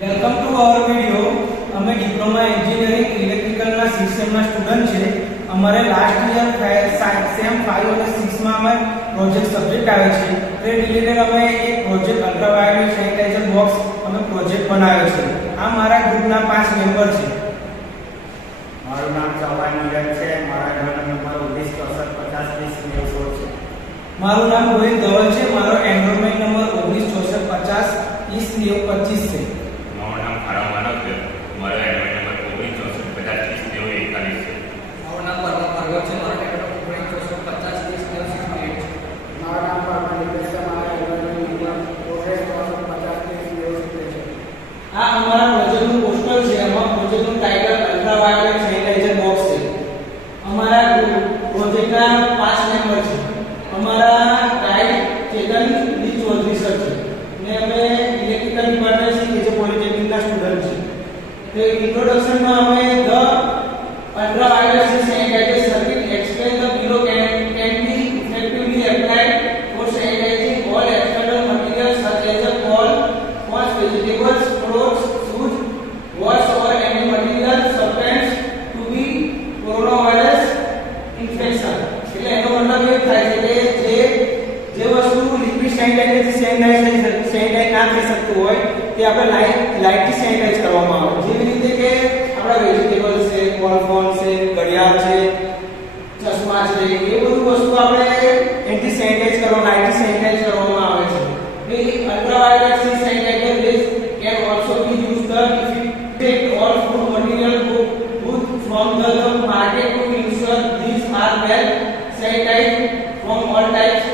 Welcome to our video. અમે diploma engineering ઇલેક્ટ્રિકલના સિસ્ટમના student છે. અમારે લાસ્ટ યર સેમ 5 અને 6 માં અમે પ્રોજેક્ટ સબ્જેક્ટ આવે છે. તે રિલેટેડ અમે એક પ્રોજેક્ટ અલ્ટ્રાવાયોલેટ સેનિટાઇઝર બોક્સ અમે પ્રોજેક્ટ બનાવ્યો છે. આ મારા ગ્રુપના 5 મેમ્બર છે. મારું નામ ચૌહાણ નીરજ છે. મારા ઘરનો નંબર 19645030 છે. મારું નામ રોહિત ધવલ છે. મારો એનરોલમેન્ટ નંબર 1964503025 છે. મારું નામ ખારા માનવ છે. મારો એડમિટ નંબર 1964503041 છે. મારું નામ પરમા ભાર્ગવ છે. મારો એડમિટ નંબર 1964503068 છે. મારું નામ પરમા નિલેશ છે. મારા ઘરનો નંબર 19645030 છે. આ અમારા પ્રોજેક્ટનું પોસ્ટર છે. અમારા પ્રોજેક્ટનું ટાઇટલ અલ્ટ્રાવાયોલેટ સેનિટાઇઝર બોક્સ છે. અમારા પ્રોજેક્ટના 5 મેમ્બર છે. અમારા ગાઈડ ચેતન ડી ચૌધરી સર છે ને અમે ઇલેક્ટ્રિકલ ડિપાર્ટમેન્ટ છે કે જે પોલિટેકનિકના સ્ટુડન્ટ છે. તો ઇન્ટ્રોડક્શનમાં અમે the ultraviolet sanitizer circuit explain the below can be effectively applied for sanitizing all external materials such as a coal, wash vegetables, clothes, shoes, wash or any material substance to be coronavirus infection. એટલે એનો મતલબ એ થાય છે કે જે વસ્તુ liquid sanitiser sanitise ના થઈ શકતું હોય તે આપણે લાઇટથી સેનિટાઇઝ કરવામાં આવે. જેવી રીતે કે આપણા વેજીટેબલ્સ છે, કોલફોન છે, ઘડિયાળ છે, ચશ્મા છે, એ બધું વસ્તુ આપણે એન્ટી સેનિટાઇઝ લાઇટથી સેનિટાઇઝ કરવામાં આવે છે. The ultraviolet sanitizer this can also be used to disinfect all food material goods from the market to ensure these are well sanitized from all types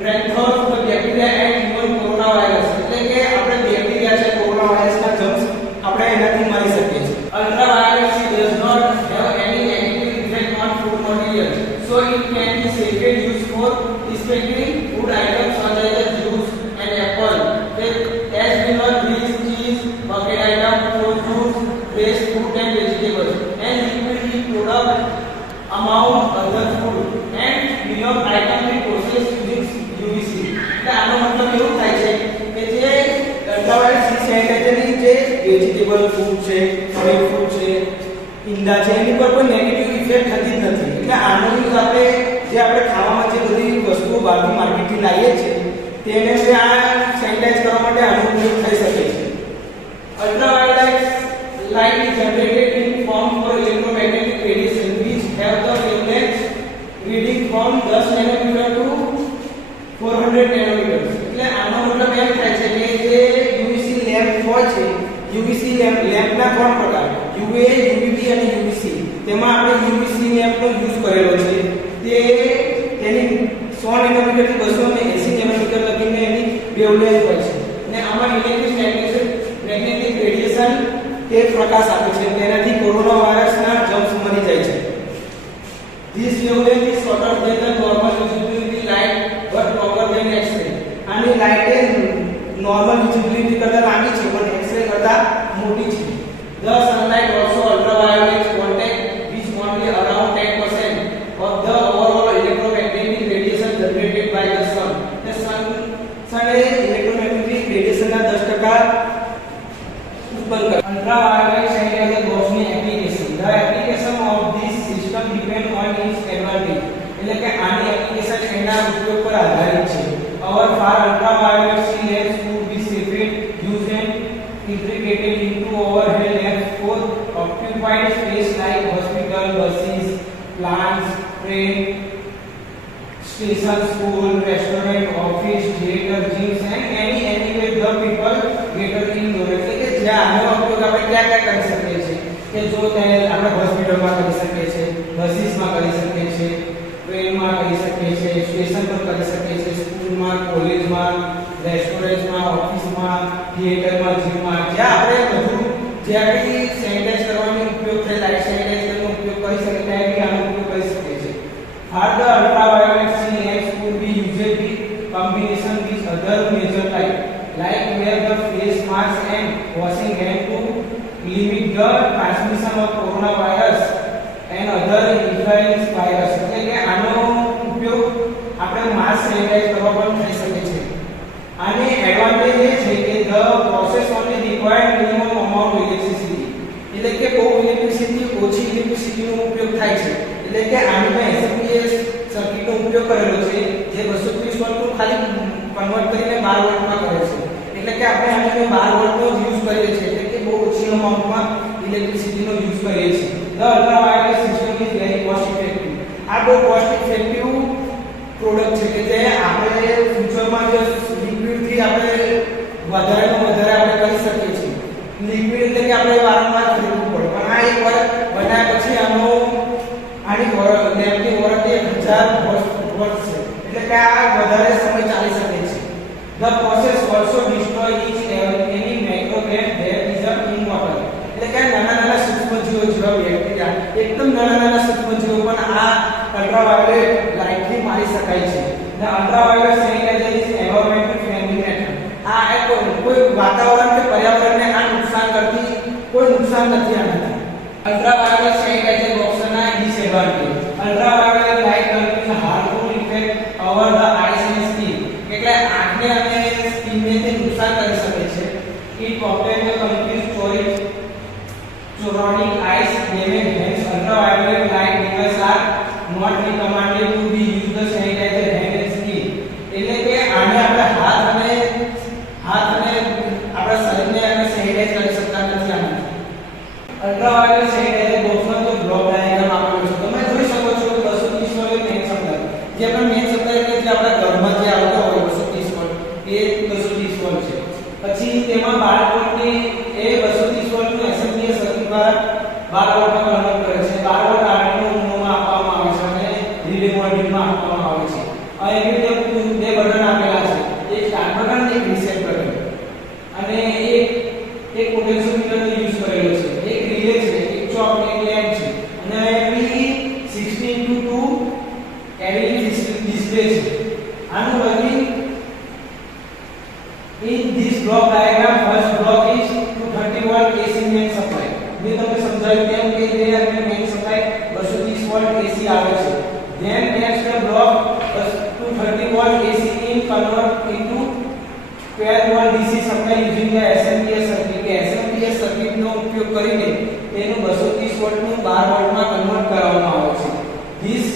pathogens, the bacteria and even coronavirus. એટલે કે આપણે bacteria છે, કોરોનાવાયરસના germs આપણે એનાથી મરી શકીએ છીએ. Ultraviolet does not have any negative effect on food materials, so it can be safely used for disinfecting food items such as juice and apple. As we know, grease, cheese, bucket items, fruits, fresh fruit and vegetables, and liquid heat product among other food and minimum item we process using UVC. એટલે આનો મતલબ એવું થાય છે કે જે ultraviolet સેનિટાઇઝરની જે vegetable food છે, ફ્રેશ ફૂડ છે, ઈંડા છે, એની પર કોઈ નેગેટિવ ઇફેક્ટ થતી જ નથી. એટલે આનો યુઝ આપણે ખાવામાં જે બધી વસ્તુઓ બહારથી માર્કેટથી લાવીએ છીએ તેને આ સેનિટાઇઝ કરવા માટે આનો ઉપયોગ થઈ શકે છે. Ultraviolet light is generated in form for electromagnetic radiation which have the wavelength reading from 10 nanometer to 400 nanometers. એટલે આનો મતલબ એમ થાય છે કે જે UVC લેમ્પ હોય છે, UVC લેમ્પના 3 પ્રકાર UVA, UVB અને UVC. તેમાં આપણે UVC લેમ્પનો યુઝ કરેલો છે. તેની 100 નેનોમીટર થી 280 નેનોમીટર લગીને એની વેવલેન્થ હોય છે. અને આમાં ઇલેક્ટ્રોમેગ્નેટિક રેડિયેશન તે પ્રકાશ આપે છે. તેનાથી કોરોના વાયરસના જર્મ્સ મરી જાય છે. This wavelength is shorter than the normal visibility light but longer than X-ray. આની લાઇટ એ નોર્મલ વિઝિબિલિટી કરતા લાંબી છે પણ X-ray કરતા મોટી છે. The sunlight also ultraviolet contact which only around 10% of the overall electromagnetic radiation generated by the sun. The sun A electromagnetic radiation ના 10% ઉત્પન્ન કરે. Ultraviolet sanitizer box ની application. The application of this system depend on its advantage. એટલે કે આની application એના ઉપયોગ પર આધારિત છે. Our far ultraviolet lamps could be safely used and integrated into overhead lamps for occupied space like hospital, buses, plants, train station, school, restaurant, office, theater, gyms and anywhere the people gather indoor. એટલે કે જ્યાં આનો ઉપયોગ આપણે ક્યાં કરી શકીએ છીએ કે જો તે આપણે હોસ્પિટલમાં કરી શકીએ છીએ, બસીસમાં કરી શકીએ છીએ, ટ્રેનમાં કરી શકીએ છીએ, સ્ટેશન પર કરી શકીએ છીએ, સ્કૂલમાં, કોલેજમાં, રેસ્ટોરન્ટમાં, ઓફિસમાં, થિયેટરમાં, જીમમાં, જ્યાં આપણે બધું જ્યાં બી સેનિટાઇઝ કરવાનો ઉપયોગ થાય, લાઇટ સેનિટાઇઝરનો ઉપયોગ કરી શકીએ ત્યાં બી આનો ઉપયોગ કરી શકીએ છીએ. Further, ultraviolet lamps could be used in combination with other major light, like where the face mask and washing hand to limit the transmission of coronavirus and other influenza virus. એટલે કે આનો ઉપયોગ આપણે માસ્ક સેનિટાઇઝ કરવા પણ થઈ શકે છે. આની એડવાન્ટેજ એ છે કે the process only required minimum amount electricity, એટલે કે બહુ ઇલેક્ટ્રિસિટી ઓછી ઇલેક્ટ્રિસિટીનો ઉપયોગ થાય છે, એટલે કે આમાં એસએમપીએસ સર્કિટનો ઉપયોગ કરેલો છે જે 230 વોલ્ટનું ખાલી કન્વર્ટ કરીને 12 વોલ્ટમાં કરે છે, એટલે કે આપણે આને 12 વોલ્ટનો યુઝ કરીએ છીએ, એટલે કે બહુ ઓછી અમાઉન્ટમાં ઇલેક્ટ્રિસિટીનો યુઝ કરીએ છીએ. The ultra wireless system is very cost effective. આ બહુ કોસ્ટ ઇફેક્ટિવ પ્રોડક્ટ છે કે જે આપણે ફ્યુચરમાં જે લિક્વિડથી આપણે વધારેમાં વધારે આપણે કરી શકીએ છીએ. લિક્વિડ એટલે કે આપણે વારંવાર ખરીદવું પડે, પણ આ એક વાર બનાવ્યા પછી આની લેમ્પની વોરંટી 1000 વર્ષ છે, એટલે કે આ વધારે સમય ચાલી શકે છે. The process also destroy each any microgram that is in water. એટલે કે નાના સૂક્ષ્મજીવો જેવા બેક્ટેરિયા, એકદમ નાના સૂક્ષ્મજીવો પણ આ અલ્ટ્રાવાયોલેટ લાઇટથી મારી શકાય છે. The ultraviolet sanitizer is environmental friendly method. આ એક કોઈ વાતાવરણ કે પર્યાવરણને આ નુકસાન કરતી કોઈ નુકસાન નથી આનાથી. અલ્ટ્રાવાયોલેટ સેનિટાઇઝર બોક્સના disadvantage. Ultraviolet light contains harmful effect over the eyes and skin, એટલે આંખને અને સ્કિનને તે નુકસાન કરી શકે છે. It often confuse choroidic eyes, damage hands. Ultraviolet light devices are not recommended to be used the sanitizer hand and skin. એટલે કે આને આપણે હાથ અને આપણા શરીરને આપણે સેનિટાઈઝ કરી શકતા નથી આને. અલ્ટ્રાવાયોલેટ સેનિટાઈઝર બોક્સમાં તો બ્લોક ડાયાગ્રામ આપેલો છે, તમે જોઈ શકો છો કે 230 વોલ્ટ મેઇન સપ્લાય, જે પણ મેઇન સપ્લાય એટલે જે આપણા ઘરમાં જે આવતો હોય 230 વોલ્ટ એ 230 વોલ્ટ છે. પછી તેમાં 12 વોલ્ટની એ 230 વોલ્ટનું એસએમપીએસ સર્કિટ દ્વારા 12 વોલ્ટમાં કન્વર્ટ કરે છે. 12 વોલ્ટ આર્ડિનો ઉનોમાં આપવામાં આવે છે અને રિલે મોડ્યુલમાં આપવામાં આવે છે. અહીં બે બટન આપેલા છે, એક સ્ટાર્ટ બટન એક રીસેટ બટન, અને એક પોટેન્શિયોમીટરનો યુઝ કરેલો છે, એક રિલે છે, એક ચોક, એક લેમ્પ છે, અને અહીં 16:2 LED ડિસ્પ્લે છે. આનું working in this block diagram, first block is 230 volt AC main supply. મેં તમને સમજાવ્યું તેમ કે જે આપણે main supply 230 volt AC આવે છે. Then next block 230 volt AC in convert into 12 volt DC supply using the SMPS circuit. કે SMPS circuit નો ઉપયોગ કરીને તેનું 230 volt નું 12 volt માં કન્વર્ટ કરવામાં આવે છે. This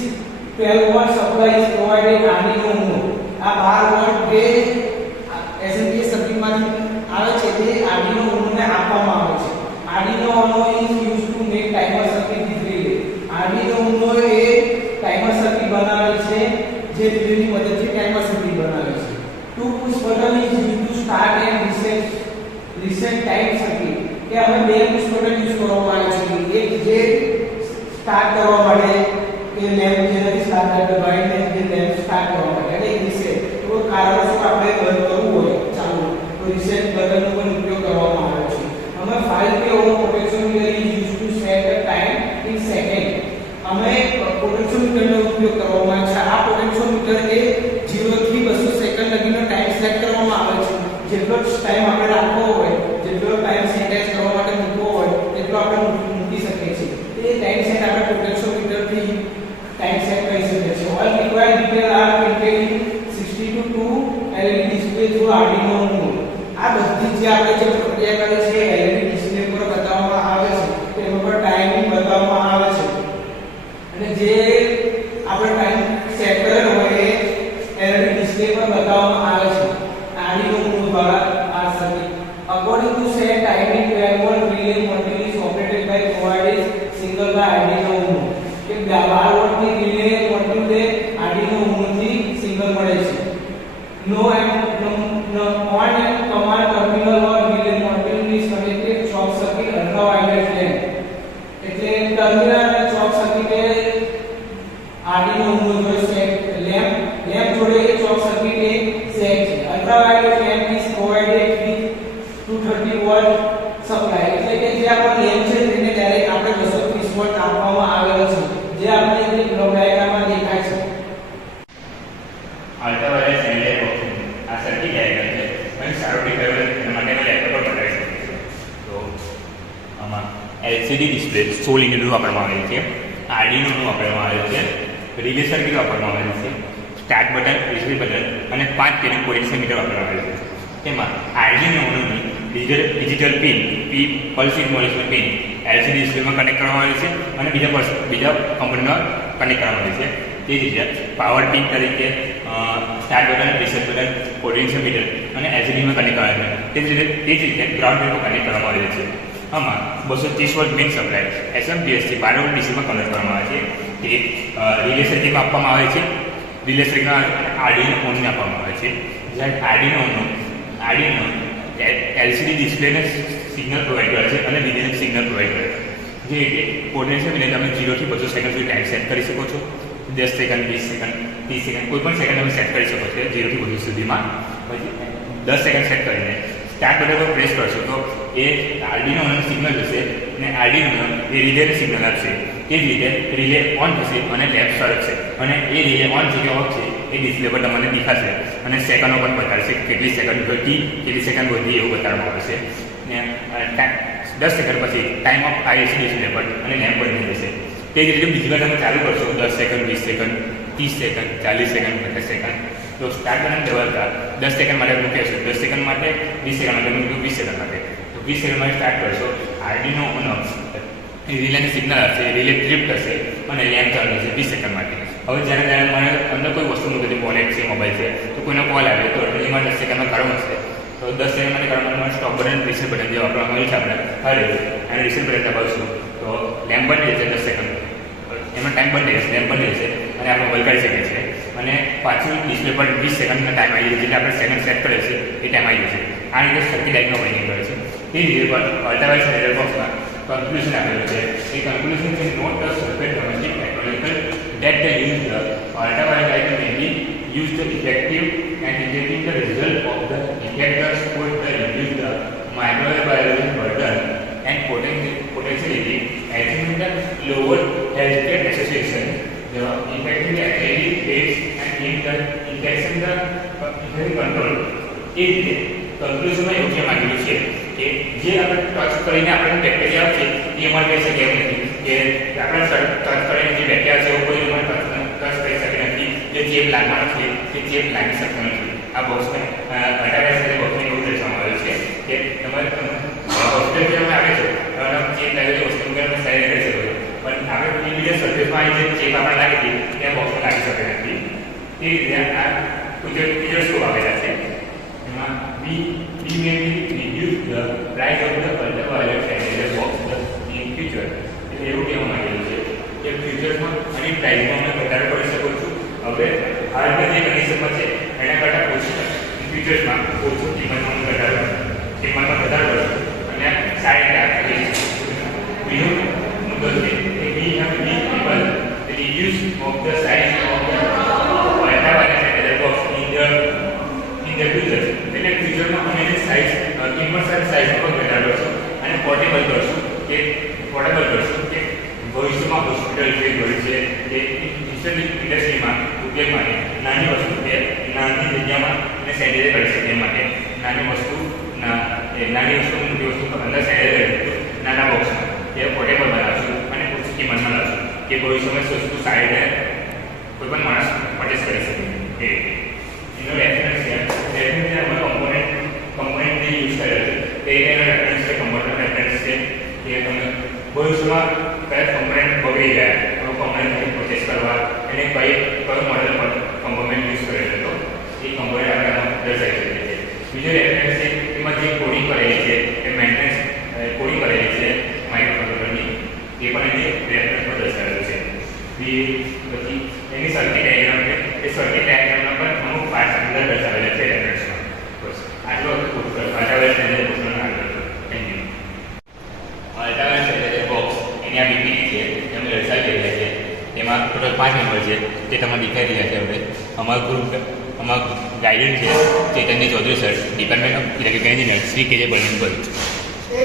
12 volt supply is provided Arduino Uno. આ 12 volt જે SMPS સર્કિટમાંથી આવે છે તે Arduino Uno ને આપવામાં આવે છે. Arduino Uno is used to make timer circuit with relay. Arduino Uno A timer circuit બનાવેલ છે જે રિલેની મદદથી ટાઈમર સર્કિટ બનાવે છે. Two push button is used to start and reset time circuit. કે અમે બે પુશ બટન યુઝ કરવામાં આવે છે, એક જે સ્ટાર્ટ કરવા માટે કે લેમ્પ જેનાથી સ્ટાર્ટ દબાવીને જે લેમ્પ સ્ટાર્ટ કરવા માટે, અને રીસેટ તો કારણોસર આપણે બંધ કરવું હોય ચાલુ તો રીસેટ બટનનો પણ ઉપયોગ કરવામાં આવે છે. અમે 5K ohm potentiometer is use to set the time in second. અમે પોટેન્શિયોમીટરનો ઉપયોગ કરવામાં આવે છે. આ પોટેન્શિયોમીટર એ 0 થી 200 સેકન્ડ લગીનો ટાઈમ સેટ કરવામાં આવે છે. જેટલો ટાઈમ આપણે રાખવો હોય, જેટલો ટાઈમ સેટ કરવા માટે મૂકવો હોય તેટલો આપણે મૂકી શકીએ છીએ. તે ટાઈમ સેટ આપણે પોટેન્શિયોમીટરથી ટાઈમ સેટ કરી શકીએ છીએ. All required detail are printed in 62 LED display through Arduino Uno. આ બધી જે આપણે જે પ્રક્રિયા કરી છે LED ડિસ્પ્લે પર બતાવવામાં આવે છે, તેમાં પર ટાઈમિંગ બતાવવામાં આવે છે, અને જે આપણે ટાઈમ સેટ કરેલો હોય એ LED ડિસ્પ્લે પર બતાવવામાં આવે છે Arduino Uno દ્વારા. આ circuit according to set timing 12 volt relay module is operated by provided single by Arduino Uno. કે 12 વોલ્ટ ની રિલે મોડ્યુલ એ Arduino Uno થી સિંગલ મળે છે. No and on and command terminal or relay module is connected short circuit ultraviolet lamp. એટલે terminal અને short circuit એ Arduino Uno જોડે set lamp જોડે એ short circuit એ set છે. Ultraviolet lamp is provided with 230 volt supply. એટલે કે જે આપણો lamp છે તેને ડાયરેક્ટ આપણે 230 વોલ્ટ આપવામાં આવેલો છે, જે આપણે જે બ્લોક ડાયાગ્રામમાં દેખાય છે. અલ્ટ્રાવાયોલેટ સેનિટાઈઝર બોક્સ આ સર્કિટ ડાયાગ્રામ છે, અને સારું દેખાય એના માટે મેં લેપટોપ પર બતાવી શકું છું. તો આમાં LCD ડિસ્પ્લે 16 ઇંચનું વાપરવામાં આવેલ છે, Arduino વાપરવામાં આવેલ છે, રિલે સર્કિટ વાપરવામાં આવેલ છે, સ્ટાર્ટ બટન, રીસેટ બટન અને 5K નું પોટેન્શિયોમીટર વાપરવામાં આવેલ છે. તેમાં Arduino ની digital pin pulse width modulation pin LCD ડિસ્પ્લેમાં કનેક્ટ કરવામાં આવે છે અને બીજા કંપનીનો કનેક્ટ કરવામાં આવે છે. તે જ રીતે પાવર પિન તરીકે start button, reset button, potential meter અને એલસીડીમાં કનેક્ટ કરવામાં આવે છે. તે જ રીતે ગ્રાઉન્ડ પિનમાં કનેક્ટ કરવામાં આવે છે. આમાં 230 વોલ્ટ મેઇન સપ્લાય SMPS થી 12 વોલ્ટ ડીસીમાં કન્વર્ટ કરવામાં આવે છે. તે રિલે સર્કિટમાં આપવામાં આવે છે. રિલે સર્કિટમાં આરડીનો ઓનને આપવામાં આવે છે. જ્યારે આરડીનો એલસીડી ડિસ્પ્લેને સિગ્નલ પ્રોવાઈડ કરે છે અને રિલેને સિગ્નલ પ્રોવાઈડ કરે છે. જે રીતે પોટેન્શિયલ મીટર તમે 0 થી 200 સેકન્ડ સુધી ટાઈમ સેટ કરી શકો છો. 10 સેકન્ડ, 20 સેકન્ડ, 30 સેકન્ડ, કોઈ પણ સેકન્ડ તમે સેટ કરી શકો છો 0 થી 200 સુધીમાં. પછી 10 સેકન્ડ સેટ કરીને સ્ટાર્ટ બટન પર પ્રેસ કરશો તો એ આરડીનો સિગ્નલ જશે અને આરડીનો એ રિલેને સિગ્નલ આપશે. એ જ રીતે રિલે ઓન થશે અને લેફ્ટ સરકશે અને એ રિલે ઓન છે કે ઓફ છે એ ડિસ્પ્લે પર તમને દેખાશે અને સેકન્ડો પણ બતાડશે કેટલી સેકન્ડ ઘટી, કેટલી સેકન્ડ વધી એવું બતાવવામાં આવશે. ને 10 સેકન્ડ પછી ટાઈમ ઓફ આવી છે ડિસ્પ્લે પર અને લેમ્પ બંધ થઈ જશે. તે જ રીતે બીજી વાર તમે ચાલુ કરશો 10 second, 20 second, 30 second, 40 second, 50 second. તો સ્ટાર્ટ બટન દબાવતા 10 સેકન્ડ માટે મૂકીશું, 10 સેકન્ડ માટે, 20 સેકન્ડ માટે મૂક્યું, 20 સેકન્ડ માટે. તો 20 સેકન્ડ માટે સ્ટાર્ટ કરશો. આરડીનો ઓન રિલેને સિગ્નલ આપશે, રિલે ટ્રીપ થશે અને લેમ્પ ચાલુ થશે 20 સેકન્ડ માટે. હવે જ્યારે મને અંદર કોઈ વસ્તુ મૂકી હતી, વોલેટ છે, મોબાઈલ છે, તો કોઈનો કોલ આવે તો અડધીમાં 10 સેકન્ડમાં ગરમ હશે. તો 10 સેકન્ડ માટે ગરમ માટે સ્ટોપ બટન, રીસેટ બટન જે વાપરવામાં આવ્યું છે આપણે હવે અને રીસેટ બટન દબાવશું તો લેમ્પ બંધ થઈ જશે 10 સેકન્ડ. એમાં ટાઈમ બંધ થઈ જશે, લેમ્પ બંધ થઈ જશે અને આપણે મોબાઈલ કરી શકીએ છીએ. અને પાછું ડિસ્પ્લે પર 20 સેકન્ડનો ટાઈમ આવી જશે, એટલે આપણે સેકન્ડ સેટ કરે છે એ ટાઈમ આવી જશે. આ રીતે સર્કિટ ડાયગ્રામ વર્કિંગ કરે છે. તે રીતે પણ અલ્ટ્રાવાઇડ સેન્સર બોક્સમાં કન્ક્લુઝન આપેલું છે. એ કન્ક્લુઝન છે not the circuit domestic technological that the use the ultraviolet light may be used effective and indicating the result of the detectors could reduce the microwave biology burden and potentially achieving the lower healthcare association the effective LED rays and in the injection the control. એ રીતે કન્ક્લુઝનમાં એવું કહેવા માંગેલું છે કે જે આપણે touch કરીને આપણે bacteria છે એ અમારે કહી શકીએ એમ નથી કે આપણે ટચ કરીને જે બેક્ટેરિયા છે એવું કોઈ અમારે ટચ કરી શકે નથી. જે ચેપ લાગવાનો છે એ ચેપ લાગી શકતો નથી. આ બોક્સમાં અલ્ટ્રાવાયોલેટ સાથે બોક્સમાં એવું દર્શાવવામાં આવ્યું છે કે તમારે હોસ્પિટલ જેમાં આવે છે ચેપ લાગેલી વસ્તુ તમે સારી કરી શકો છો, પણ આપણે બીજા સર્ફેસમાં જે ચેપ આપણે લાગે છે ત્યાં બોક્સમાં લાગી શકે નથી. એ રીતે આ બીજો સ્કોપ આવેલા છે. એમાં we may reduce the price of the ultraviolet sensor box in future. એટલે એવું કહેવા માંગેલું છે કે ફ્યુચરમાં આની પ્રાઇસમાં અમે વધારો કરી શકો છું. હવે હાલના જે કન્ડિશનમાં છે એના કરતાં ઓછી ફ્યુચર્સમાં ઓછું કિંમતમાં વધારો કરશું અને સારી રીતે આપી શકીશું. બીજો મુદ્દો છે કે we have been able to reduce of the size of the ultraviolet sensor box in the future. એટલે ફ્યુચરમાં અમે એની સાઇઝ કિંમત સાથે સાઇઝમાં પણ ઘટાડો કરશું અને પોર્ટેબલ કરશું કે ભવિષ્યમાં હોસ્પિટલ જે હોય છે એ ઇન્ડસ્ટ્રીમાં ઉપયોગ માટે નાની વસ્તુ કે નાની જગ્યામાં એને સેનિટાઈઝ કરી શકે માટે નાની વસ્તુ મોટી વસ્તુ અંદર સેનિટાઈઝ કરી નાના બોક્સમાં એ પોર્ટેબલ બનાવશું અને ઓછી કિંમતમાં લાવશું કે ભવિષ્યમાં વસ્તુ સારી રીતે કોઈ પણ માણસ પરચેસ કરી શકે. એનો રેફરન્સ છે કમ્પોનન્ટ યુઝ કરેલ છે એનો રેફરન્સ છે, કમ્પ્યુટર રેફરન્સ છે કે તમે ભવિષ્યમાં કયા કમ્પોનન્ટ બગડી ગયા તો કમ્પોનન્ટ પ્રોસેસ કરવા એને કયો મોડેલ પર કમ્પોનન્ટ યુઝ કરેલો હતો એ કમ્પોનન્ટ આપણે દર્શાવી શકીએ છીએ. બીજો રેફરન્સ છે એમાં જે કોડિંગ કરેલી છે એ મેન્ટેનન્સ કોડિંગ કરેલી છે માઇક્રોકન્ટ્રોલરની એ પણ એને રેફરન્સમાં દર્શાવેલું છે. પછી એની સર્કિટ ડાયાગ્રામ છે એ સર્કિટ ડાયાગ્રામમાં પણ અમુક પાર્ટ અંદર દર્શાવેલા છે રેફરન્સમાં. બસ આટલો અલ્ટ્રાવાયોલેટ સેન્સર બોક્સનો આગળ. Thank you. Ultraviolet sensor box એની આ બીપીટી છે એમ દર્શાવી રહ્યા છે. એમાં ટોટલ 5 મેમ્બર છે તે તમને દેખાઈ રહ્યા છે. હવે અમારું ગાઈડર છે Chaitanya Chaudhary sir, department of electrical engineer, Shri K J બલવંતભાઈ.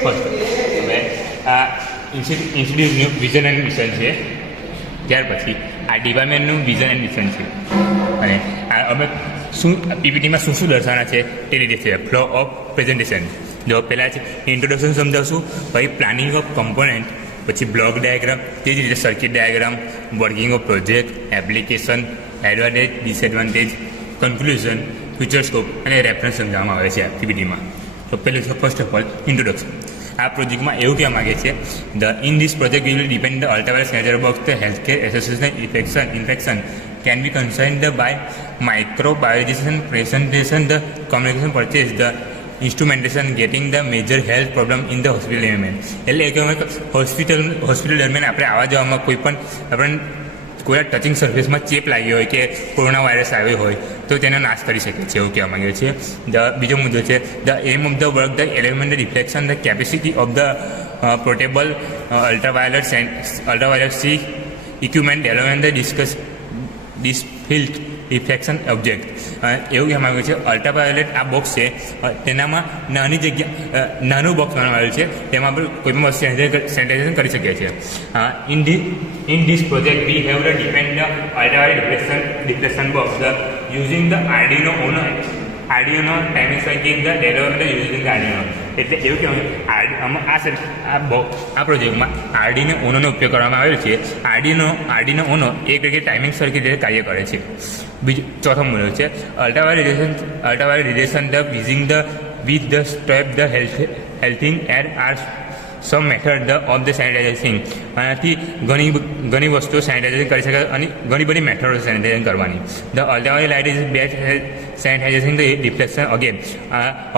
First હવે આ ઇન્સ્ટિટ્યૂટનું વિઝન એન્ડ મિશન છે. ત્યાર પછી આ ડિપાર્ટમેન્ટનું વિઝન એન્ડ મિશન છે અને અમે પીપીટીમાં શું દર્શાવવાના છે તે રીતે છે. ફ્લો ઓફ પ્રેઝન્ટેશન જો પહેલાં છે ઇન્ટ્રોડક્શન સમજાવશું, પછી પ્લાનિંગ ઓફ કમ્પોનન્ટ, પછી બ્લોક ડાયાગ્રામ, તે જ રીતે circuit diagram, working of project, application, advantage, disadvantage, conclusion, future scope અને રેફરન્સ સમજાવવામાં આવે છે પીપીટીમાં. તો પહેલું છે ફર્સ્ટ ઓફ ઓલ ઇન્ટ્રોડક્શન. આ પ્રોજેક્ટમાં એવું કહેવા માગે છે in this project will depend the ultraviolet sensor box the healthcare association infection can be concerned by microbiologization, presentation, the communication purchase, the instrumentation, getting the major health problem in the hospital environment. એટલે કે hospital દરમિયાન આપણે આવવા જવામાં કોઈ પણ આપણને કોઈ ટચિંગ સર્ફેસમાં ચેપ લાગ્યો હોય કે કોરોના વાયરસ આવ્યો હોય તો તેનો નાશ કરી શકે છે એવું કહેવા માંગે છે. બીજો મુદ્દો છે the aim of the work the element reflection the capacity of the portable ultraviolet C equipment development the this field reflection object. એવું કહેવામાં આવ્યું છે અલ્ટ્રાવાયોલેટ આ બોક્સ છે તેનામાં નાનું બોક્સ બનાવવામાં આવ્યું છે તેમાં આપણે કોઈ પણ વસ્તુ સેનિટાઇઝેશન કરી શકીએ છીએ. In this project we have the depend the ultraviolet reflection box using the Arduino timing circuit the development using the Arduino. એટલે એવું કહેવાય આ પ્રોજેક્ટમાં આર્ડિનો ઓનોનો ઉપયોગ કરવામાં આવેલો છે. આર્ડિનો ઓનો એક રીતે ટાઈમિંગ સર્કિટ રીતે કાર્ય કરે છે. ચોથો મુદ્દો છે ultraviolet the using the with the step the healthing air are some method of the sanitizing. આનાથી ઘણી વસ્તુઓ સેનિટાઇઝેશન કરી શકાય અને ઘણી બધી મેથડો સેનિટાઇઝેશન કરવાની. The ultraviolet is best sanitization the reflection again.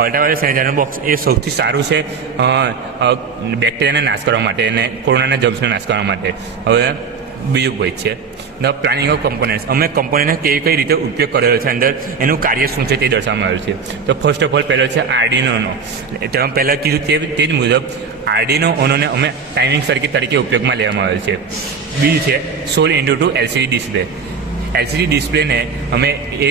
Ultraviolet sanitizer box એ સૌથી સારું છે બેક્ટેરિયાને નાશ કરવા માટે અને કોરોનાના જમ્સનો નાશ કરવા માટે. હવે બીજું કોઈ છે ધ પ્લાનિંગ ઓફ કમ્પોનન્ટ્સ. અમે કમ્પોનન્ટને કઈ રીતે ઉપયોગ કરેલો છે અંદર એનું કાર્ય શું છે તે દર્શાવવામાં આવ્યું છે. તો ફર્સ્ટ ઓફ ઓલ પહેલો છે આર્ડિનોનો. તમે પહેલાં કીધું તે જ મુજબ આર્ડિનો ઓનોને અમે ટાઈમિંગ સર્કિટ તરીકે ઉપયોગમાં લેવામાં આવેલ છે. બીજું છે સોલ into two LCD display. LCD ડિસ્પ્લેને અમે એ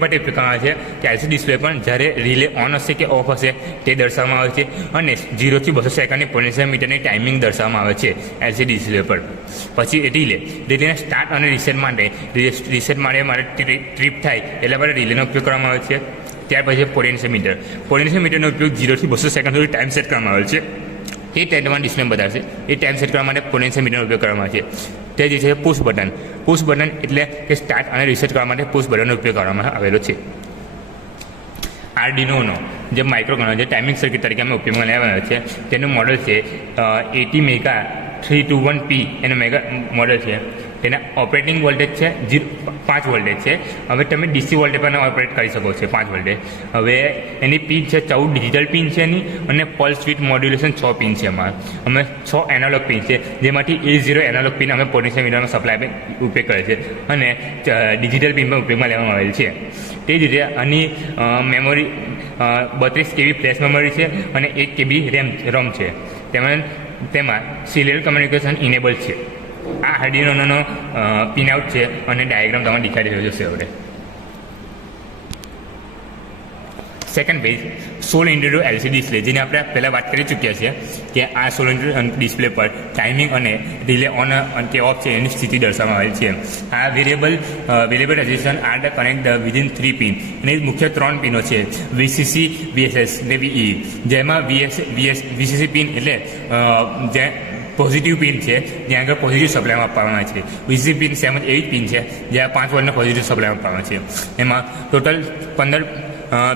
માટે ઉપયોગ કરવામાં આવે છે કે એલસીડી ડિસ્પ્લે પણ જ્યારે રિલે ઓન હશે કે ઓફ હશે તે દર્શાવવામાં આવે છે અને 0 થી 200 સેકન્ડની 0.5 મીટરની ટાઈમિંગ દર્શાવવામાં આવે છે એલસીડી ડિસ્પ્લે પર. પછી રિલેને સ્ટાર્ટ અને રીસેટ માટે મારે ટ્રીપ થાય એટલે માટે રિલેનો ઉપયોગ કરવામાં આવે છે. ત્યાર પછી પોટેન્શિયલ મીટરનો ઉપયોગ 0 થી 200 સેકન્ડ સુધી ટાઈમ સેટ કરવામાં આવે છે. એ ટાઈમમાં ડિસ્પ્લે બતાવશે. એ ટાઈમ સેટ કરવા માટે પોટેન્શિયલ મીટરનો ઉપયોગ કરવામાં આવે છે. તે જે છે પુશ બટન એટલે કે સ્ટાર્ટ અને રીસેટ કરવા માટે પુશ બટનનો ઉપયોગ કરવામાં આવેલો છે. આર્ડિનોનો જે માઇક્રોકન્ટ્રોલર જે ટાઈમિંગ સર્કિટ તરીકે અમે ઉપયોગમાં લેવામાં આવે છે તેનું મોડલ છે 80 મેગા 321P એનું મેગા મોડલ છે. તેના ઓપરેટિંગ વોલ્ટેજ છે 5 વોલ્ટેજ છે. હવે તમે ડીસી વોલ્ટેજ પર ઓપરેટ કરી શકો છો 5 વોલ્ટેજ. હવે એની પિન છે 14 ડિજિટલ પિન છે એની અને પલ્સ વિથ મોડ્યુલેશન 6 પિન છે એમાં. અમે 6 એનાલોગ પિન છે જેમાંથી A0 એનાલોગ પિન અમે પોટેન્શિયલ મીટરમાં સપ્લાય ઉપયોગ કરે છે અને ડિજિટલ પિન પણ ઉપયોગમાં લેવામાં આવેલ છે. તે જ રીતે આની મેમરી 32 KB ફ્લેશ મેમરી છે અને 1 KB RAM છે. તેમાં સિરિયલ કમ્યુનિકેશન ઇનેબલ છે. આ આર્ડિનોનો પિન આઉટ છે અને ડાયાગ્રામ તમને દેખાડી રહ્યો છે હવે. સેકન્ડ પેજ સોલ ઇન્ટુ એલસીડી ડિસ્પ્લે, જેને આપણે પહેલાં વાત કરી ચૂક્યા છીએ કે આ સોલ ઇન્ટુ ડિસ્પ્લે પર ટાઈમિંગ અને રિલે ઓન કે ઓફ છે એની સ્થિતિ દર્શાવવામાં આવેલ છે. આ variable resistance are the connect within 3 pin. અને મુખ્ય 3 પિનો છે વીસીસી, વીએસએસ ને વીઈ. જેમાં વીસીસી પિન એટલે જે પોઝિટિવ પિન છે જ્યાં આગળ પોઝિટિવ સપ્લાયમાં આપવામાં આવે છે. વીસીસી પિન 7 એવી પિન છે જ્યાં 5 વોલ્ટના પોઝિટિવ સપ્લાય આપવામાં આવે છે. એમાં ટોટલ 15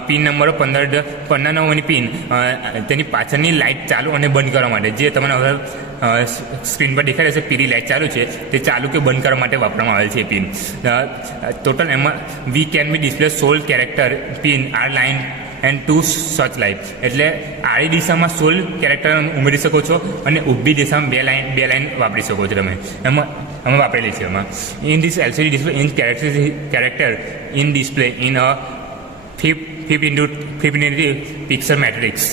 પિન નંબરો 15 પિન તેની પાછળની લાઇટ ચાલુ અને બંધ કરવા માટે જે તમને હવે સ્ક્રીન પર દેખાઈ રહેશે પીળી લાઇટ ચાલુ છે તે ચાલુ કે બંધ કરવા માટે વાપરવામાં આવે છે પિન. ટોટલ એમાં વી કેન બી ડિસ્પ્લે સોલ character pin are line and 2 such light. એટલે આડી દિશામાં 16 કેરેક્ટર ઉમેરી શકો છો અને ઊભી દિશામાં બે લાઇન વાપરી શકો છો તમે. અમે વાપરેલી છે એમાં. In this LCD display in character in display in a 50 pixel matrix.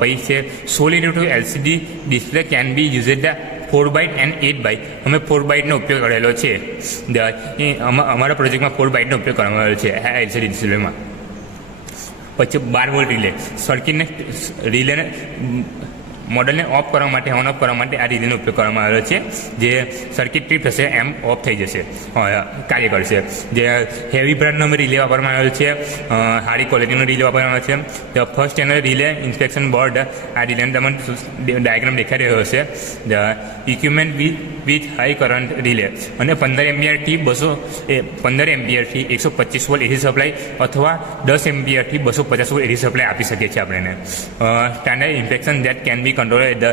પછી છે સોલ into LCD display can be use the 4 byte and 8 byte. અમે 4 બાઇટનો ઉપયોગ કરેલો છે. અમારા પ્રોજેક્ટમાં 4 બાઇટનો ઉપયોગ કરવામાં આવેલો છે આ એલસીડી ડિસ્પ્લેમાં. પછી 12 વોલ્ટ રિલે સર્કિટને મોડલને ઓફ કરવા માટે ઓન ઓફ કરવા માટે આ રિલેનો ઉપયોગ કરવામાં આવેલો છે. જે સર્કિટ ટ્રીપ થશે એમ ઓફ થઈ જશે, કાર્ય કરશે. જે હેવી બ્રાન્ડનો રિલે વાપરવામાં આવેલો છે, હારી ક્વોલિટીનો રિલે વાપરવામાં આવે છે. તો first channel relay inspection board, આ રિલેનો તમને ડાયાગ્રામ દેખાઈ રહ્યો હશે. The equipment with high current relay અને 15 એમ્પિયરથી 125 વોલ્ટ એસી સપ્લાય અથવા 10 એમ્પિયરથી 250 વોલ્ટ એસી સપ્લાય આપી શકીએ છીએ આપણે. Standard infection that can be control the